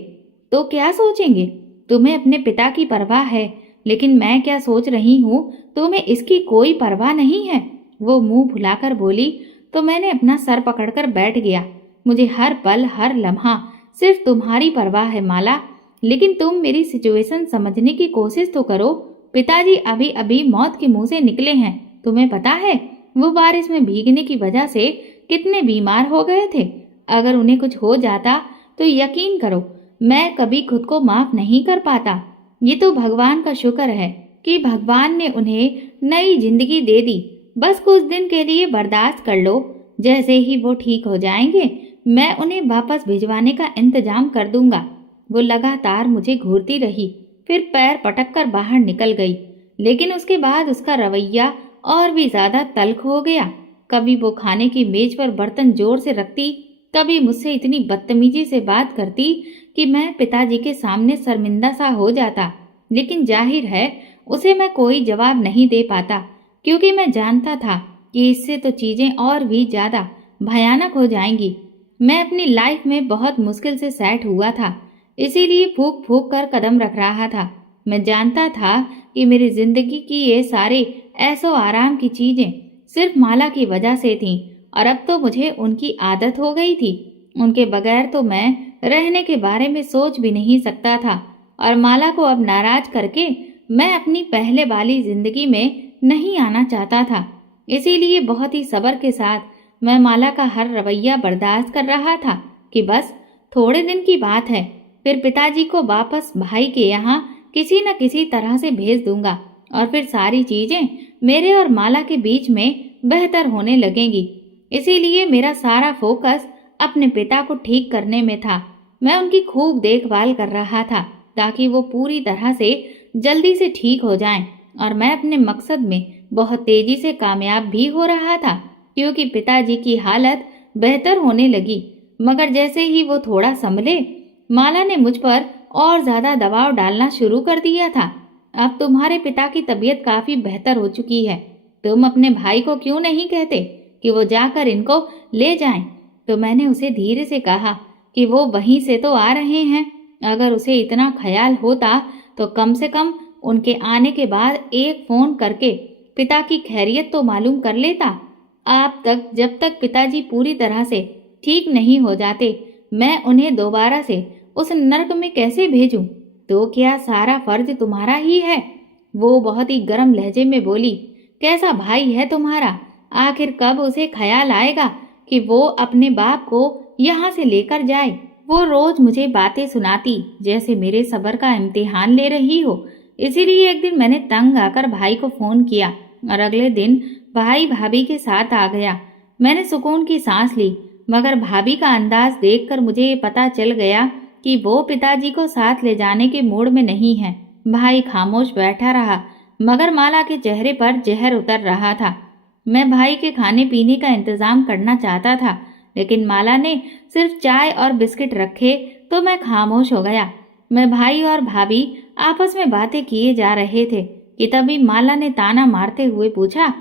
तो क्या सोचेंगे? तुम्हें अपने पिता की परवाह है, लेकिन मैं क्या सोच रही हूँ तुम्हें इसकी कोई परवाह नहीं है। वो मुंह फुलाकर बोली तो मैंने अपना सर पकड़कर बैठ गया। मुझे हर पल हर लम्हा सिर्फ तुम्हारी परवाह है माला, लेकिन तुम मेरी सिचुएशन समझने की कोशिश तो करो। पिताजी अभी अभी मौत के मुंह से निकले हैं। तुम्हें पता है वो बारिश में भीगने की वजह से कितने बीमार हो गए थे? अगर उन्हें कुछ हो जाता तो यकीन करो मैं कभी खुद को माफ नहीं कर पाता। ये तो भगवान का शुक्र है कि भगवान ने उन्हें नई जिंदगी दे दी। बस कुछ दिन के लिए बर्दाश्त कर लो। जैसे ही वो ठीक हो जाएंगे मैं उन्हें वापस भिजवाने का इंतजाम कर दूंगा। वो लगातार मुझे घूरती रही, फिर पैर पटक कर बाहर निकल गई। लेकिन उसके बाद उसका रवैया और भी ज्यादा तल्ख हो गया। कभी वो खाने की मेज पर बर्तन जोर से रखती, कभी मुझसे इतनी बदतमीजी से बात करती कि मैं पिताजी के सामने शर्मिंदा सा हो जाता। लेकिन जाहिर है उसे मैं कोई जवाब नहीं दे पाता, क्योंकि मैं जानता था कि इससे तो चीजें और भी ज्यादा भयानक हो जाएंगी। मैं अपनी लाइफ में बहुत मुश्किल से सेट हुआ था, इसीलिए फूक फूक कर कदम रख रहा था। मैं जानता था कि मेरी जिंदगी की ये सारे ऐसो आराम की चीजें सिर्फ माला की वजह से थीं, और अब तो मुझे उनकी आदत हो गई थी। उनके बगैर तो मैं रहने के बारे में सोच भी नहीं सकता था, और माला को अब नाराज करके मैं अपनी पहले वाली जिंदगी में नहीं आना चाहता था। इसीलिए बहुत ही सब्र के साथ मैं माला का हर रवैया बर्दाश्त कर रहा था कि बस थोड़े दिन की बात है, फिर पिताजी को वापस भाई के यहाँ किसी न किसी तरह से भेज दूंगा, और फिर सारी चीजें मेरे और माला के बीच में बेहतर होने लगेंगी। इसीलिए मेरा सारा फोकस अपने पिता को ठीक करने में था। मैं उनकी खूब देखभाल कर रहा था ताकि वो पूरी तरह से जल्दी से ठीक हो जाएं, और मैं अपने मकसद में बहुत तेजी से कामयाब भी हो रहा था, क्योंकि पिताजी की हालत बेहतर होने लगी। मगर जैसे ही वो थोड़ा संभले, माला ने मुझ पर और ज्यादा दबाव डालना शुरू कर दिया था। अब तुम्हारे पिता की तबीयत काफी बेहतर हो चुकी है, तुम अपने भाई को क्यों नहीं कहते कि वो जाकर इनको ले जाएं? तो मैंने उसे धीरे से कहा कि वो वहीं से तो आ रहे हैं। अगर उसे इतना ख्याल होता तो कम से कम उनके आने के बाद एक फोन करके पिता की खैरियत तो मालूम कर लेता। आप तक जब तक पिताजी पूरी तरह से ठीक नहीं हो जाते, मैं उन्हें दोबारा से उस नर्क में कैसे भेजूं? तो क्या सारा फर्ज तुम्हारा ही है? वो बहुत ही गर्म लहजे में बोली। कैसा भाई है तुम्हारा? आखिर कब उसे ख्याल आएगा कि वो अपने बाप को यहाँ से लेकर जाए? वो रोज मुझे बातें सुनाती जैसे मेरे सब्र का इम्तिहान ले रही हो। इसीलिए एक दिन मैंने तंग आकर भाई को फोन किया, और अगले दिन भाई भाभी के साथ आ गया। मैंने सुकून की सांस ली, मगर भाभी का अंदाज देखकर मुझे ये पता चल गया कि वो पिताजी को साथ ले जाने के मूड में नहीं है। भाई खामोश बैठा रहा, मगर माला के चेहरे पर जहर उतर रहा था। मैं भाई के खाने पीने का इंतजाम करना चाहता था, लेकिन माला ने सिर्फ चाय और बिस्किट रखे तो मैं खामोश हो गया। मैं भाई और भाभी आपस में बातें किए जा रहे थे कि तभी माला ने ताना मारते हुए पूछा,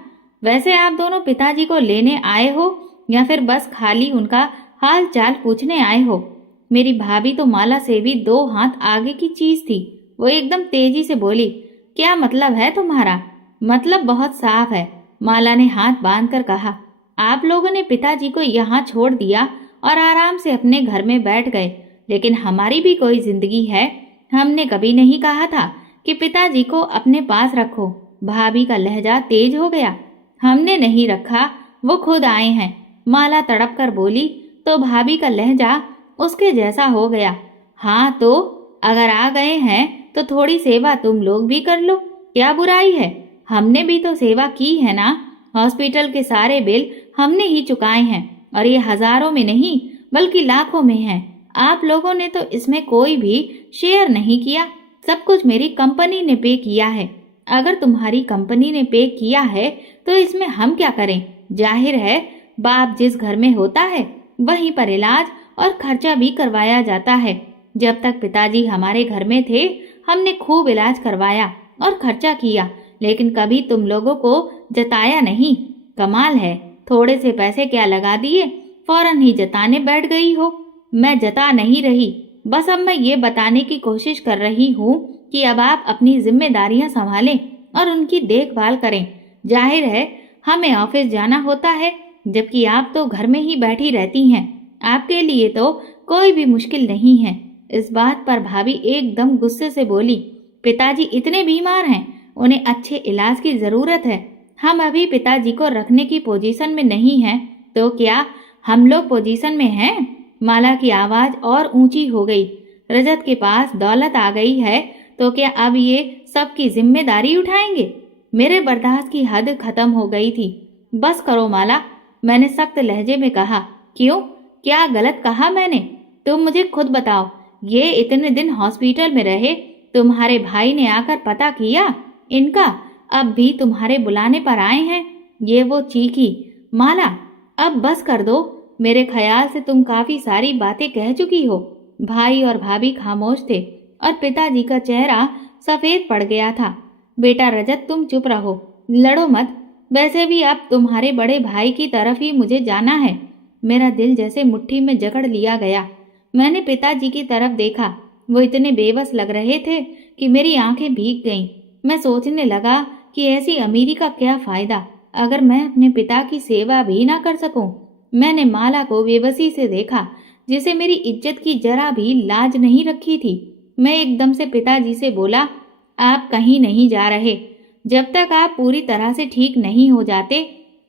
वैसे आप दोनों पिताजी को लेने आए हो या फिर बस खाली उनका हाल चाल पूछने आए हो? मेरी भाभी तो माला से भी 2 हाथ आगे की चीज थी। वो एकदम तेजी से बोली, क्या मतलब है तुम्हारा? मतलब बहुत साफ है, माला ने हाथ बांधकर कहा। आप लोगों ने पिताजी को यहाँ छोड़ दिया और आराम से अपने घर में बैठ गए, लेकिन हमारी भी कोई जिंदगी है। हमने कभी नहीं कहा था कि पिताजी को अपने पास रखो। भाभी का लहजा तेज हो गया। हमने नहीं रखा, वो खुद आए हैं, माला तड़प कर बोली। तो भाभी का लहजा उसके जैसा हो गया। हाँ तो अगर आ गए हैं तो थोड़ी सेवा तुम लोग भी कर लो, क्या बुराई है? हमने भी तो सेवा की है ना। हॉस्पिटल के सारे बिल हमने ही चुकाए हैं, और ये हजारों में नहीं बल्कि लाखों में हैं। आप लोगों ने तो इसमें कोई भी शेयर नहीं किया, सब कुछ मेरी कंपनी ने पे किया है। अगर तुम्हारी कंपनी ने पे किया है तो इसमें हम क्या करें? जाहिर है बाप जिस घर में होता है वहीं पर इलाज और खर्चा भी करवाया जाता है। जब तक पिताजी हमारे घर में थे हमने खूब इलाज करवाया और खर्चा किया, लेकिन कभी तुम लोगों को जताया नहीं। कमाल है, थोड़े से पैसे क्या लगा दिए, फौरन ही जताने बैठ गई हो। मैं जता नहीं रही, बस अब मैं ये बताने की कोशिश कर रही हूँ कि अब आप अपनी जिम्मेदारियां संभालें और उनकी देखभाल करें। जाहिर है हमें ऑफिस जाना होता है, जबकि आप तो घर में ही बैठी रहती हैं। आपके लिए तो कोई भी मुश्किल नहीं है। इस बात पर भाभी एकदम गुस्से से बोली, पिताजी इतने बीमार हैं, उन्हें अच्छे इलाज की जरूरत है। हम अभी पिताजी को रखने की पोजीशन में नहीं हैं, तो क्या हम लोग पोजीशन में हैं? माला की आवाज और ऊंची हो गई। रजत के पास दौलत आ गई है तो क्या अब ये सबकी जिम्मेदारी उठाएंगे? मेरे बर्दाश्त की हद खत्म हो गई थी। बस करो माला, मैंने सख्त लहजे में कहा। क्यों, क्या गलत कहा मैंने? तुम मुझे खुद बताओ। ये इतने दिन हॉस्पिटल में रहे, तुम्हारे भाई ने आकर पता किया इनका? अब भी तुम्हारे बुलाने पर आए हैं? ये वो चीखी। माला अब बस कर दो, मेरे ख्याल से तुम काफी सारी बातें कह चुकी हो। भाई और भाभी खामोश थे और पिताजी का चेहरा सफेद पड़ गया था। बेटा रजत तुम चुप रहो, लड़ो मत। वैसे भी अब तुम्हारे बड़े भाई की तरफ ही मुझे जाना है। मेरा दिल जैसे मुट्ठी में जकड़ लिया गया। मैंने पिताजी की तरफ देखा, वो इतने बेबस लग रहे थे कि मेरी आंखें भीग गईं। मैं सोचने लगा कि ऐसी अमीरी का क्या फायदा अगर मैं अपने पिता की सेवा भी ना कर सकूं। मैंने माला को बेबसी से देखा, जिसे मेरी इज्जत की जरा भी लाज नहीं रखी थी। मैं एकदम से पिताजी से बोला, आप कहीं नहीं जा रहे जब तक आप पूरी तरह से ठीक नहीं हो जाते।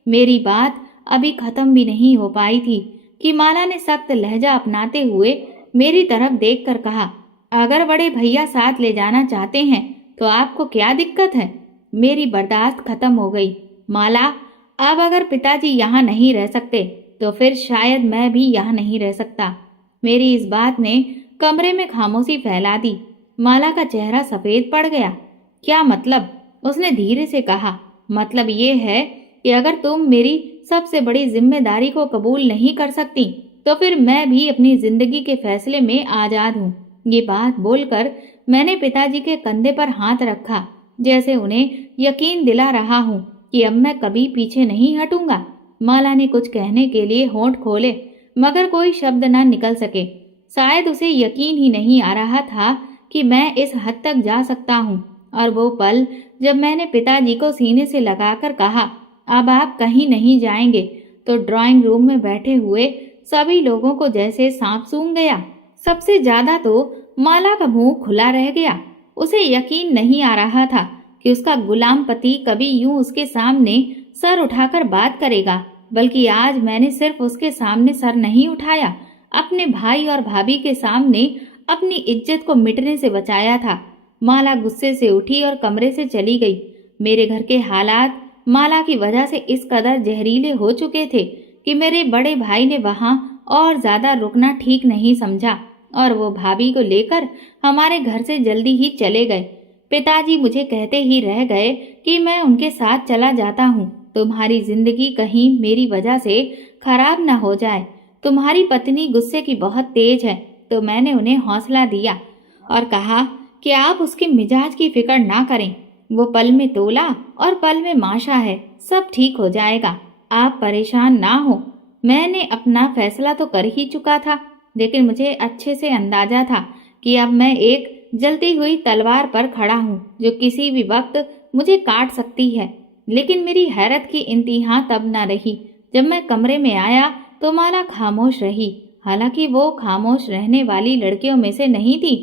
मेरी बात अभी खत्म भी नहीं हो पाई थी कि माला ने सख्त लहजा अपनाते हुए मेरी तरफ देखकर कहा, अगर बड़े भैया साथ ले जाना चाहते हैं तो आपको क्या दिक्कत है? मेरी बर्दाश्त खत्म हो गई। माला अब अगर पिताजी यहाँ नहीं रह सकते तो फिर शायद मैं भी यहाँ नहीं रह सकता। मेरी इस बात ने कमरे में खामोशी फैला दी। माला का चेहरा सफेद पड़ गया। क्या मतलब? उसने धीरे से कहा, मतलब ये है कि अगर तुम मेरी सबसे बड़ी जिम्मेदारी को कबूल नहीं कर सकती तो फिर मैं भी अपनी जिंदगी के फैसले में आजाद हूँ। ये बात बोलकर मैंने पिताजी के कंधे पर हाथ रखा, जैसे उन्हें यकीन दिला रहा हूँ कि अब मैं कभी पीछे नहीं हटूंगा। माला ने कुछ कहने के लिए होंठ खोले, मगर कोई शब्द न निकल सके। शायद उसे यकीन ही नहीं आ रहा था कि मैं इस हद तक जा सकता हूँ। और वो पल जब मैंने पिताजी को सीने से लगाकर कहा, अब आप कहीं नहीं जाएंगे, तो ड्राइंग रूम में बैठे हुए सभी लोगों को जैसे सांप सूंघ गया। सबसे ज्यादा तो माला का मुंह खुला रह गया। उसे यकीन नहीं आ रहा था कि उसका गुलाम पति कभी यूं उसके सामने सर उठाकर बात करेगा, बल्कि आज मैंने सिर्फ उसके सामने सर नहीं उठाया, अपने भाई और भाभी के सामने अपनी इज्जत को मिटने से बचाया था। माला गुस्से से उठी और कमरे से चली गई। मेरे घर के हालात माला की वजह से इस कदर जहरीले हो चुके थे कि मेरे बड़े भाई ने वहां और ज्यादा रुकना ठीक नहीं समझा और वो भाभी को लेकर हमारे घर से जल्दी ही चले गए। पिताजी मुझे कहते ही रह गए कि मैं उनके साथ चला जाता हूँ, तुम्हारी जिंदगी कहीं मेरी वजह से खराब न हो जाए। तुम्हारी पत्नी गुस्से की बहुत तेज है। तो मैंने उन्हें हौसला दिया और कहा कि आप उसके मिजाज की फिक्र ना करें, वो पल में तोला और पल में माशा है, सब ठीक हो जाएगा, आप परेशान ना हो। मैंने अपना फैसला तो कर ही चुका था। लेकिन मुझे अच्छे से अंदाजा था कि अब मैं एक जलती हुई तलवार पर खड़ा हूँ जो किसी भी वक्त मुझे काट सकती है। लेकिन मेरी हैरत की इंतहा तब न रही जब मैं कमरे में आया तो माला खामोश रही। हालांकि वो खामोश रहने वाली लड़कियों में से नहीं थी।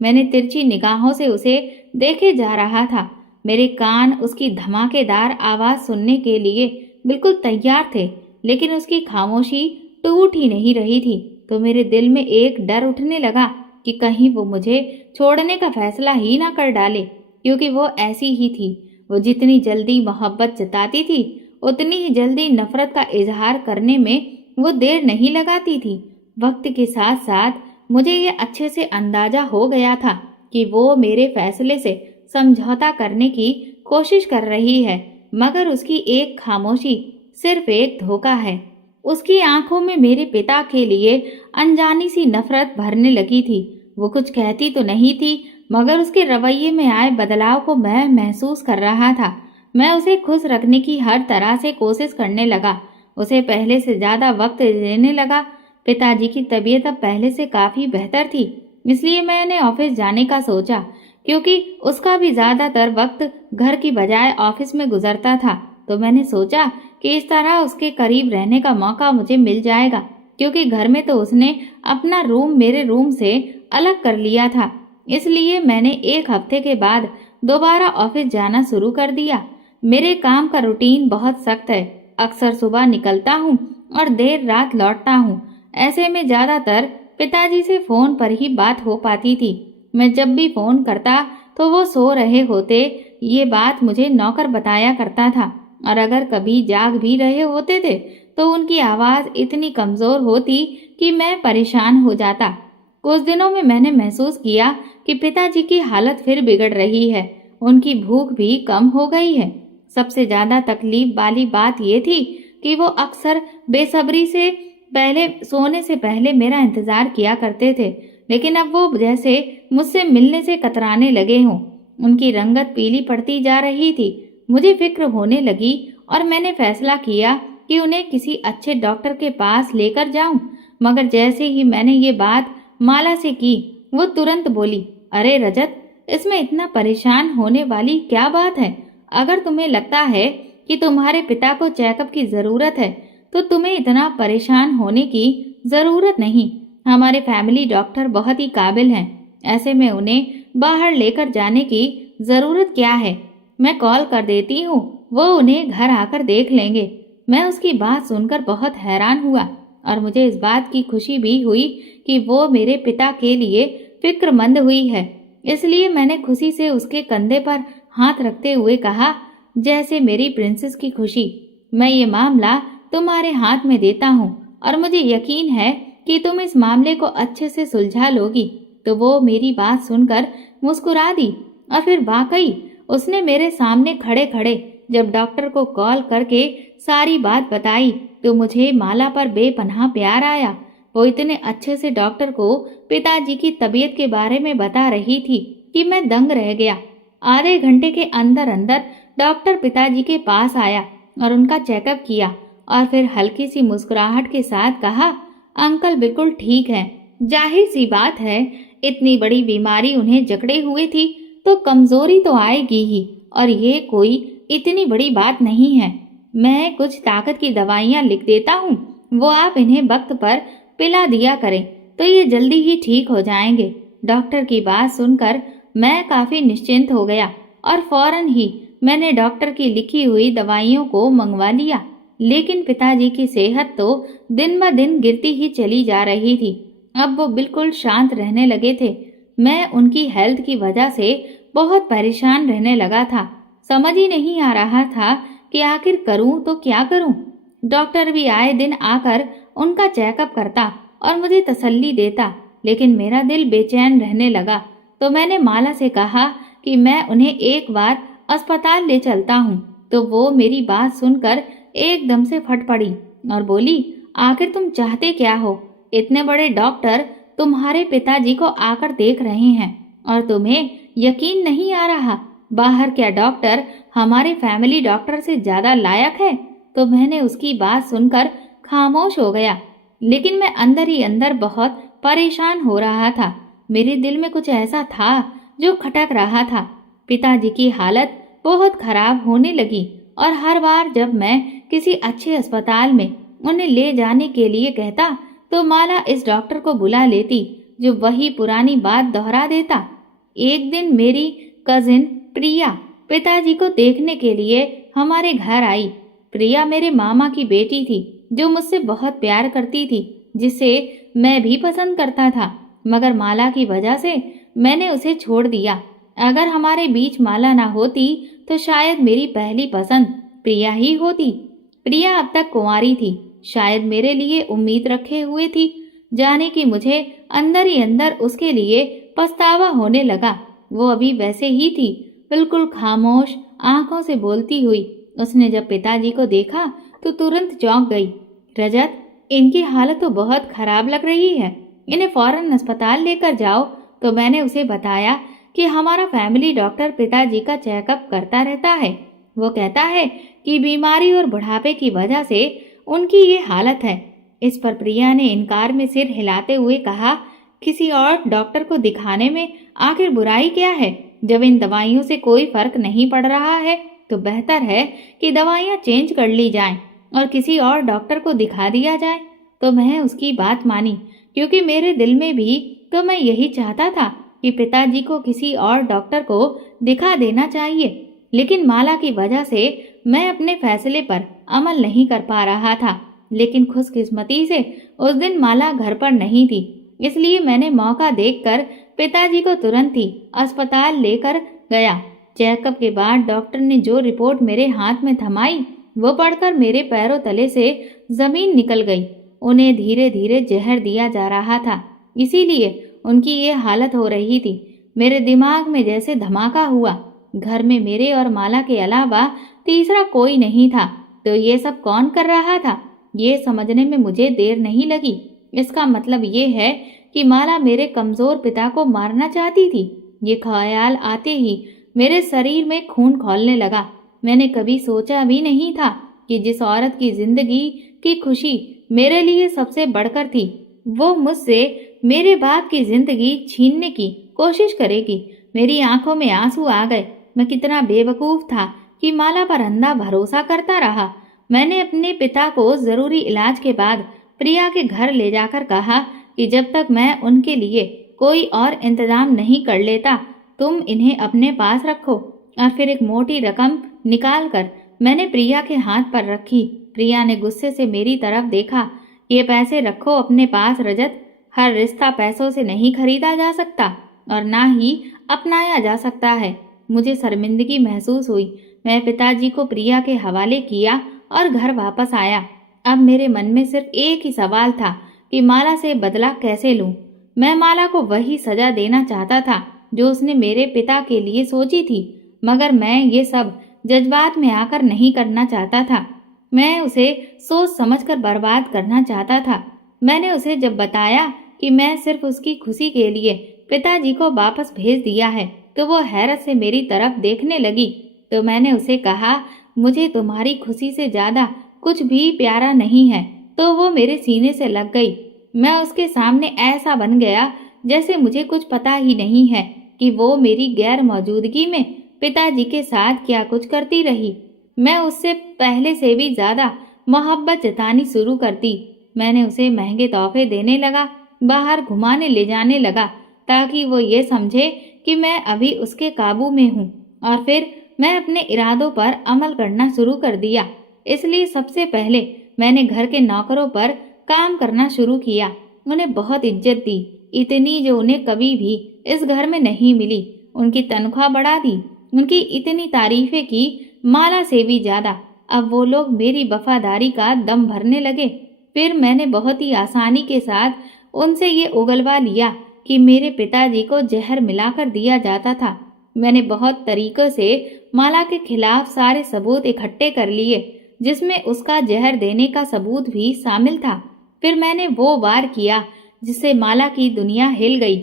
मैंने तिरछी निगाहों से उसे देखे जा रहा था। मेरे कान उसकी धमाकेदार आवाज सुनने के लिए बिल्कुल तैयार थे, लेकिन उसकी खामोशी टूट ही नहीं रही थी। तो मेरे दिल में एक डर उठने लगा कि कहीं वो मुझे छोड़ने का फैसला ही ना कर डाले, क्योंकि वो ऐसी ही थी। वो जितनी जल्दी मोहब्बत जताती थी उतनी ही जल्दी नफरत का इजहार करने में वो देर नहीं लगाती थी। वक्त के साथ साथ मुझे ये अच्छे से अंदाजा हो गया था कि वो मेरे फैसले से समझौता करने की कोशिश कर रही है, मगर उसकी एक खामोशी सिर्फ एक धोखा है। उसकी आंखों में मेरे पिता के लिए अनजानी सी नफरत भरने लगी थी। वो कुछ कहती तो नहीं थी, मगर उसके रवैये में आए बदलाव को मैं महसूस कर रहा था। मैं उसे खुश रखने की हर तरह से कोशिश करने लगा, उसे पहले से ज्यादा वक्त देने लगा। पिताजी की तबीयत अब पहले से काफी बेहतर थी, इसलिए मैंने ऑफिस जाने का सोचा, क्योंकि उसका भी ज्यादातर वक्त घर की बजाय ऑफिस में गुजरता था। तो मैंने सोचा कि इस तरह उसके करीब रहने का मौका मुझे मिल जाएगा, क्योंकि घर में तो उसने अपना रूम मेरे रूम से अलग कर लिया था। इसलिए मैंने एक हफ्ते के बाद दोबारा ऑफिस जाना शुरू कर दिया। मेरे काम का रूटीन बहुत सख्त है। अक्सर सुबह निकलता हूँ और देर रात लौटता हूँ। ऐसे में ज्यादातर पिताजी से फोन पर ही बात हो पाती थी। मैं जब भी फोन करता तो वो सो रहे होते, ये बात मुझे नौकर बताया करता था। और अगर कभी जाग भी रहे होते थे तो उनकी आवाज इतनी कमजोर होती कि मैं परेशान हो जाता। कुछ दिनों में मैंने महसूस किया कि पिताजी की हालत फिर बिगड़ रही है। उनकी भूख भी कम हो गई है। सबसे ज्यादा तकलीफ वाली बात ये थी कि वो अक्सर बेसब्री से सोने से पहले मेरा इंतजार किया करते थे, लेकिन अब वो जैसे मुझसे मिलने से कतराने लगे हों। उनकी रंगत पीली पड़ती जा रही थी। मुझे फिक्र होने लगी और मैंने फैसला किया कि उन्हें किसी अच्छे डॉक्टर के पास लेकर जाऊं। मगर जैसे ही मैंने ये बात माला से की, वो तुरंत बोली, अरे रजत, इसमें इतना परेशान होने वाली क्या बात है? अगर तुम्हें लगता है कि तुम्हारे पिता को चेकअप की जरूरत है तो तुम्हें इतना परेशान होने की जरूरत नहीं। हमारे फैमिली डॉक्टर बहुत ही काबिल हैं। ऐसे में उन्हें बाहर लेकर जाने की जरूरत क्या है? मैं कॉल कर देती हूँ, वो उन्हें घर आकर देख लेंगे। मैं उसकी बात सुनकर बहुत हैरान हुआ और मुझे इस बात की खुशी भी हुई कि वो मेरे पिता के लिए फिक्रमंद हुई है। इसलिए मैंने खुशी से उसके कंधे पर हाथ रखते हुए कहा, जैसे मेरी प्रिंसेस की खुशी, मैं ये मामला तुम्हारे हाथ में देता हूँ और मुझे यकीन है कि तुम इस मामले को अच्छे से सुलझा लोगी। तो वो मेरी बात सुनकर मुस्कुरा दी और फिर वाकई उसने मेरे सामने खड़े खड़े जब डॉक्टर को कॉल करके सारी बात बताई तो मुझे माला पर बेपनाह प्यार आया। वो इतने अच्छे से डॉक्टर को पिताजी की तबीयत के बारे में बता रही थी कि मैं दंग रह गया। आधे घंटे के अंदर अंदर डॉक्टर पिताजी के पास आया और उनका चेकअप किया और फिर हल्की सी मुस्कुराहट के साथ कहा, अंकल बिल्कुल ठीक है। जाहिर सी बात है, इतनी बड़ी बीमारी उन्हें जकड़े हुए थी तो कमजोरी तो आएगी ही, और ये कोई इतनी बड़ी बात नहीं है। मैं कुछ ताकत की दवाइयाँ लिख देता हूँ, वो आप इन्हें वक्त पर पिला दिया करें तो ये जल्दी ही ठीक हो जाएंगे। डॉक्टर की बात सुनकर मैं काफी निश्चिंत हो गया और फौरन ही मैंने डॉक्टर की लिखी हुई दवाइयों को मंगवा लिया। लेकिन पिताजी की सेहत तो दिन ब दिन गिरती ही चली जा रही थी। अब वो बिल्कुल शांत रहने लगे थे। मैं उनकी हेल्थ की वजह से बहुत परेशान रहने लगा था। समझ ही नहीं आ रहा था कि आखिर करूं तो क्या करूं। डॉक्टर भी आए दिन आकर उनका चेकअप करता और मुझे तसल्ली देता, लेकिन मेरा दिल बेचैन रहने लगा। तो मैंने माला से कहा कि मैं उन्हें एक बार अस्पताल ले चलता हूँ। तो वो मेरी बात सुनकर एकदम से फट पड़ी और बोली, आखिर तुम चाहते क्या हो? इतने बड़े डॉक्टर तुम्हारे पिताजी को आकर देख रहे हैं और तुम्हें यकीन नहीं आ रहा? बाहर क्या डॉक्टर हमारे फैमिली डॉक्टर से ज्यादा लायक है? तो मैंने उसकी बात सुनकर खामोश हो गया, लेकिन मैं अंदर ही अंदर बहुत परेशान हो रहा था। मेरे दिल में कुछ ऐसा था जो खटक रहा था। पिताजी की हालत बहुत खराब होने लगी और हर बार जब मैं किसी अच्छे अस्पताल में उन्हें ले जाने के लिए कहता तो माला इस डॉक्टर को बुला लेती जो वही पुरानी बात दोहरा देता। एक दिन मेरी कजिन प्रिया पिताजी को देखने के लिए हमारे घर आई। प्रिया मेरे मामा की बेटी थी जो मुझसे बहुत प्यार करती थी, जिसे मैं भी पसंद करता था, मगर माला की वजह से मैंने उसे छोड़ दिया। अगर हमारे बीच माला ना होती तो शायद मेरी पहली पसंद प्रिया ही होती। प्रिया अब तक कुंवारी थी, शायद मेरे लिए उम्मीद रखे हुए थी। जाने कि मुझे अंदर ही अंदर उसके लिए पछतावा होने लगा। वो अभी वैसे ही थी, बिल्कुल खामोश आंखों से बोलती हुई। उसने जब पिताजी को देखा तो तुरंत चौंक गई। रजत, इनकी हालत तो बहुत खराब लग रही है, इन्हें फौरन अस्पताल लेकर जाओ। तो मैंने उसे बताया कि हमारा फैमिली डॉक्टर पिताजी का चेकअप करता रहता है। वो कहता है कि बीमारी और बुढ़ापे की वजह से उनकी ये हालत है। इस पर प्रिया ने इनकार में सिर हिलाते हुए कहा, किसी और डॉक्टर को दिखाने में आखिर बुराई क्या है? जब इन दवाइयों से कोई फर्क नहीं पड़ रहा है तो बेहतर है कि दवाइयाँ चेंज कर ली जाएं और किसी और डॉक्टर को दिखा दिया जाए। तो मैं उसकी बात मानी, क्योंकि मेरे दिल में भी तो मैं यही चाहता था कि पिताजी को किसी और डॉक्टर को दिखा देना चाहिए। लेकिन माला की वजह से मैं अपने फैसले पर अमल नहीं कर पा रहा था। लेकिन खुशकिस्मती से उस दिन माला घर पर नहीं थी, इसलिए मैंने मौका देखकर पिताजी को तुरंत ही अस्पताल लेकर गया। चेकअप के बाद डॉक्टर ने जो रिपोर्ट मेरे हाथ में थमाई वो पढ़कर मेरे पैरों तले से जमीन निकल गई। उन्हें धीरे धीरे जहर दिया जा रहा था, इसीलिए उनकी ये हालत हो रही थी। मेरे दिमाग में जैसे धमाका हुआ। घर में मेरे और माला के अलावा तीसरा कोई नहीं था, तो ये सब कौन कर रहा था? ये समझने में मुझे देर नहीं लगी। इसका मतलब ये है कि माला मेरे कमजोर पिता को मारना चाहती थी। ये ख्याल आते ही मेरे शरीर में खून खौलने लगा। मैंने कभी सोचा भी नहीं था कि जिस औरत की जिंदगी की खुशी मेरे लिए सबसे बढ़कर थी, वो मुझसे मेरे बाप की जिंदगी छीनने की कोशिश करेगी। मेरी आंखों में आंसू आ गए। मैं कितना बेवकूफ था कि माला पर अंधा भरोसा करता रहा। मैंने अपने पिता को जरूरी इलाज के बाद प्रिया के घर ले जाकर कहा कि जब तक मैं उनके लिए कोई और इंतजाम नहीं कर लेता, तुम इन्हें अपने पास रखो। और फिर एक मोटी रकम निकालकर मैंने प्रिया के हाथ पर रखी। प्रिया ने गुस्से से मेरी तरफ देखा। ये पैसे रखो अपने पास रजत। हर रिश्ता पैसों से नहीं खरीदा जा सकता और ना ही अपनाया जा सकता है। मुझे शर्मिंदगी महसूस हुई। मैं पिताजी को प्रिया के हवाले किया और घर वापस आया। अब मेरे मन में सिर्फ एक ही सवाल था कि माला से बदला कैसे लूं। मैं माला को वही सजा देना चाहता था जो उसने मेरे पिता के लिए सोची थी, मगर मैं ये सब जज्बात में आकर नहीं करना चाहता था। मैं उसे सोच समझकर बर्बाद करना चाहता था। मैंने उसे जब बताया कि मैं सिर्फ उसकी खुशी के लिए पिताजी को वापस भेज दिया है, तो वो हैरत से मेरी तरफ देखने लगी। तो मैंने उसे कहा, मुझे तुम्हारी खुशी से ज्यादा कुछ भी प्यारा नहीं है। तो वो मेरे सीने से लग गई। मैं उसके सामने ऐसा बन गया जैसे मुझे कुछ पता ही नहीं है कि वो मेरी गैर मौजूदगी में पिताजी के साथ क्या कुछ करती रही। मैं उससे पहले से भी ज्यादा मोहब्बत जतानी शुरू करती। मैंने उसे महंगे तोहफे देने लगा, बाहर घुमाने ले जाने लगा, ताकि वो ये समझे कि मैं अभी उसके काबू में हूँ। और फिर मैं अपने इरादों पर अमल करना शुरू कर दिया। इसलिए सबसे पहले मैंने घर के नौकरों पर काम करना शुरू किया। उन्हें बहुत इज्जत दी, इतनी जो उन्हें कभी भी इस घर में नहीं मिली। उनकी तनख्वाह बढ़ा दी, उनकी इतनी तारीफें की, माला से भी ज्यादा। अब वो लोग मेरी वफादारी का दम भरने लगे। फिर मैंने बहुत ही आसानी के साथ उनसे ये उगलवा लिया कि मेरे पिताजी को जहर मिलाकर दिया जाता था। मैंने बहुत तरीकों से माला के खिलाफ सारे सबूत इकट्ठे कर लिए, जिसमें उसका जहर देने का सबूत भी शामिल था। फिर मैंने वो वार किया जिससे माला की दुनिया हिल गई।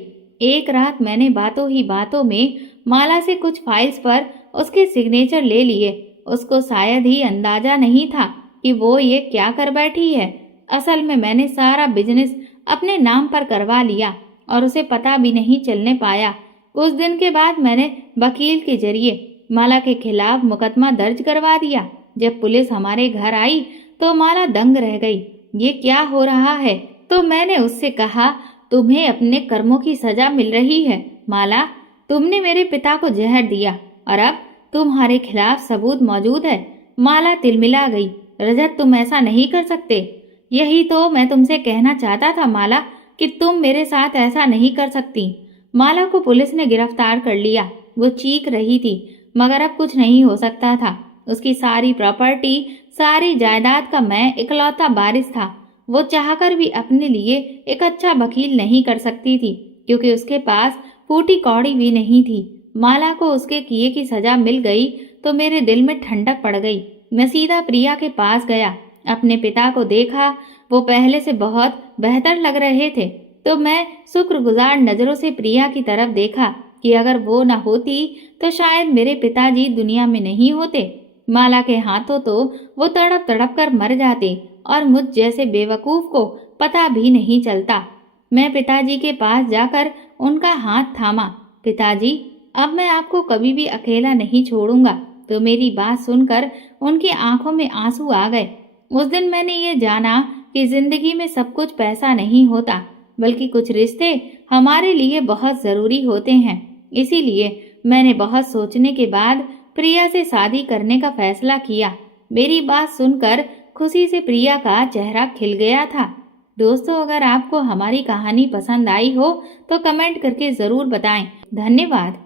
एक रात मैंने बातों ही बातों में माला से कुछ फाइल्स पर उसके सिग्नेचर ले लिए। उसको शायद ही अंदाजा नहीं था कि वो ये क्या कर बैठी है। असल में मैंने सारा बिजनेस अपने नाम पर करवा लिया और उसे पता भी नहीं चलने पाया। उस दिन के बाद मैंने वकील के जरिए माला के खिलाफ मुकदमा दर्ज करवा दिया। जब पुलिस हमारे घर आई तो माला दंग रह गई। ये क्या हो रहा है? तो मैंने उससे कहा, तुम्हें अपने कर्मों की सजा मिल रही है माला। तुमने मेरे पिता को जहर दिया और अब तुम्हारे खिलाफ सबूत मौजूद है। माला तिलमिला गई। रजत, तुम ऐसा नहीं कर सकते। यही तो मैं तुमसे कहना चाहता था माला, कि तुम मेरे साथ ऐसा नहीं कर सकती। माला को पुलिस ने गिरफ्तार कर लिया। वो चीख रही थी, मगर अब कुछ नहीं हो सकता था। उसकी सारी प्रॉपर्टी, सारी जायदाद का मैं इकलौता वारिस था। वो चाहकर भी अपने लिए एक अच्छा वकील नहीं कर सकती थी, क्योंकि उसके पास फूटी कौड़ी भी नहीं थी। माला को उसके किए की सजा मिल गई तो मेरे दिल में ठंडक पड़ गई। मैं सीधा प्रिया के पास गया। अपने पिता को देखा। वो पहले से बहुत बेहतर लग रहे थे। तो मैं शुक्रगुजार नजरों से प्रिया की तरफ देखा कि अगर वो न होती तो शायद मेरे पिताजी दुनिया में नहीं होते। माला के हाथों तो वो तड़प तड़प कर मर जाते और मुझ जैसे बेवकूफ को पता भी नहीं चलता। मैं पिताजी के पास जाकर उनका हाथ थामा। पिताजी, अब मैं आपको कभी भी अकेला नहीं छोड़ूंगा। तो मेरी बात सुनकर उनकी आंखों में आंसू आ गए। उस दिन मैंने ये जाना कि जिंदगी में सब कुछ पैसा नहीं होता, बल्कि कुछ रिश्ते हमारे लिए बहुत जरूरी होते हैं। इसीलिए मैंने बहुत सोचने के बाद प्रिया से शादी करने का फैसला किया। मेरी बात सुनकर खुशी से प्रिया का चेहरा खिल गया था। दोस्तों, अगर आपको हमारी कहानी पसंद आई हो तो कमेंट करके जरूर बताएं। धन्यवाद।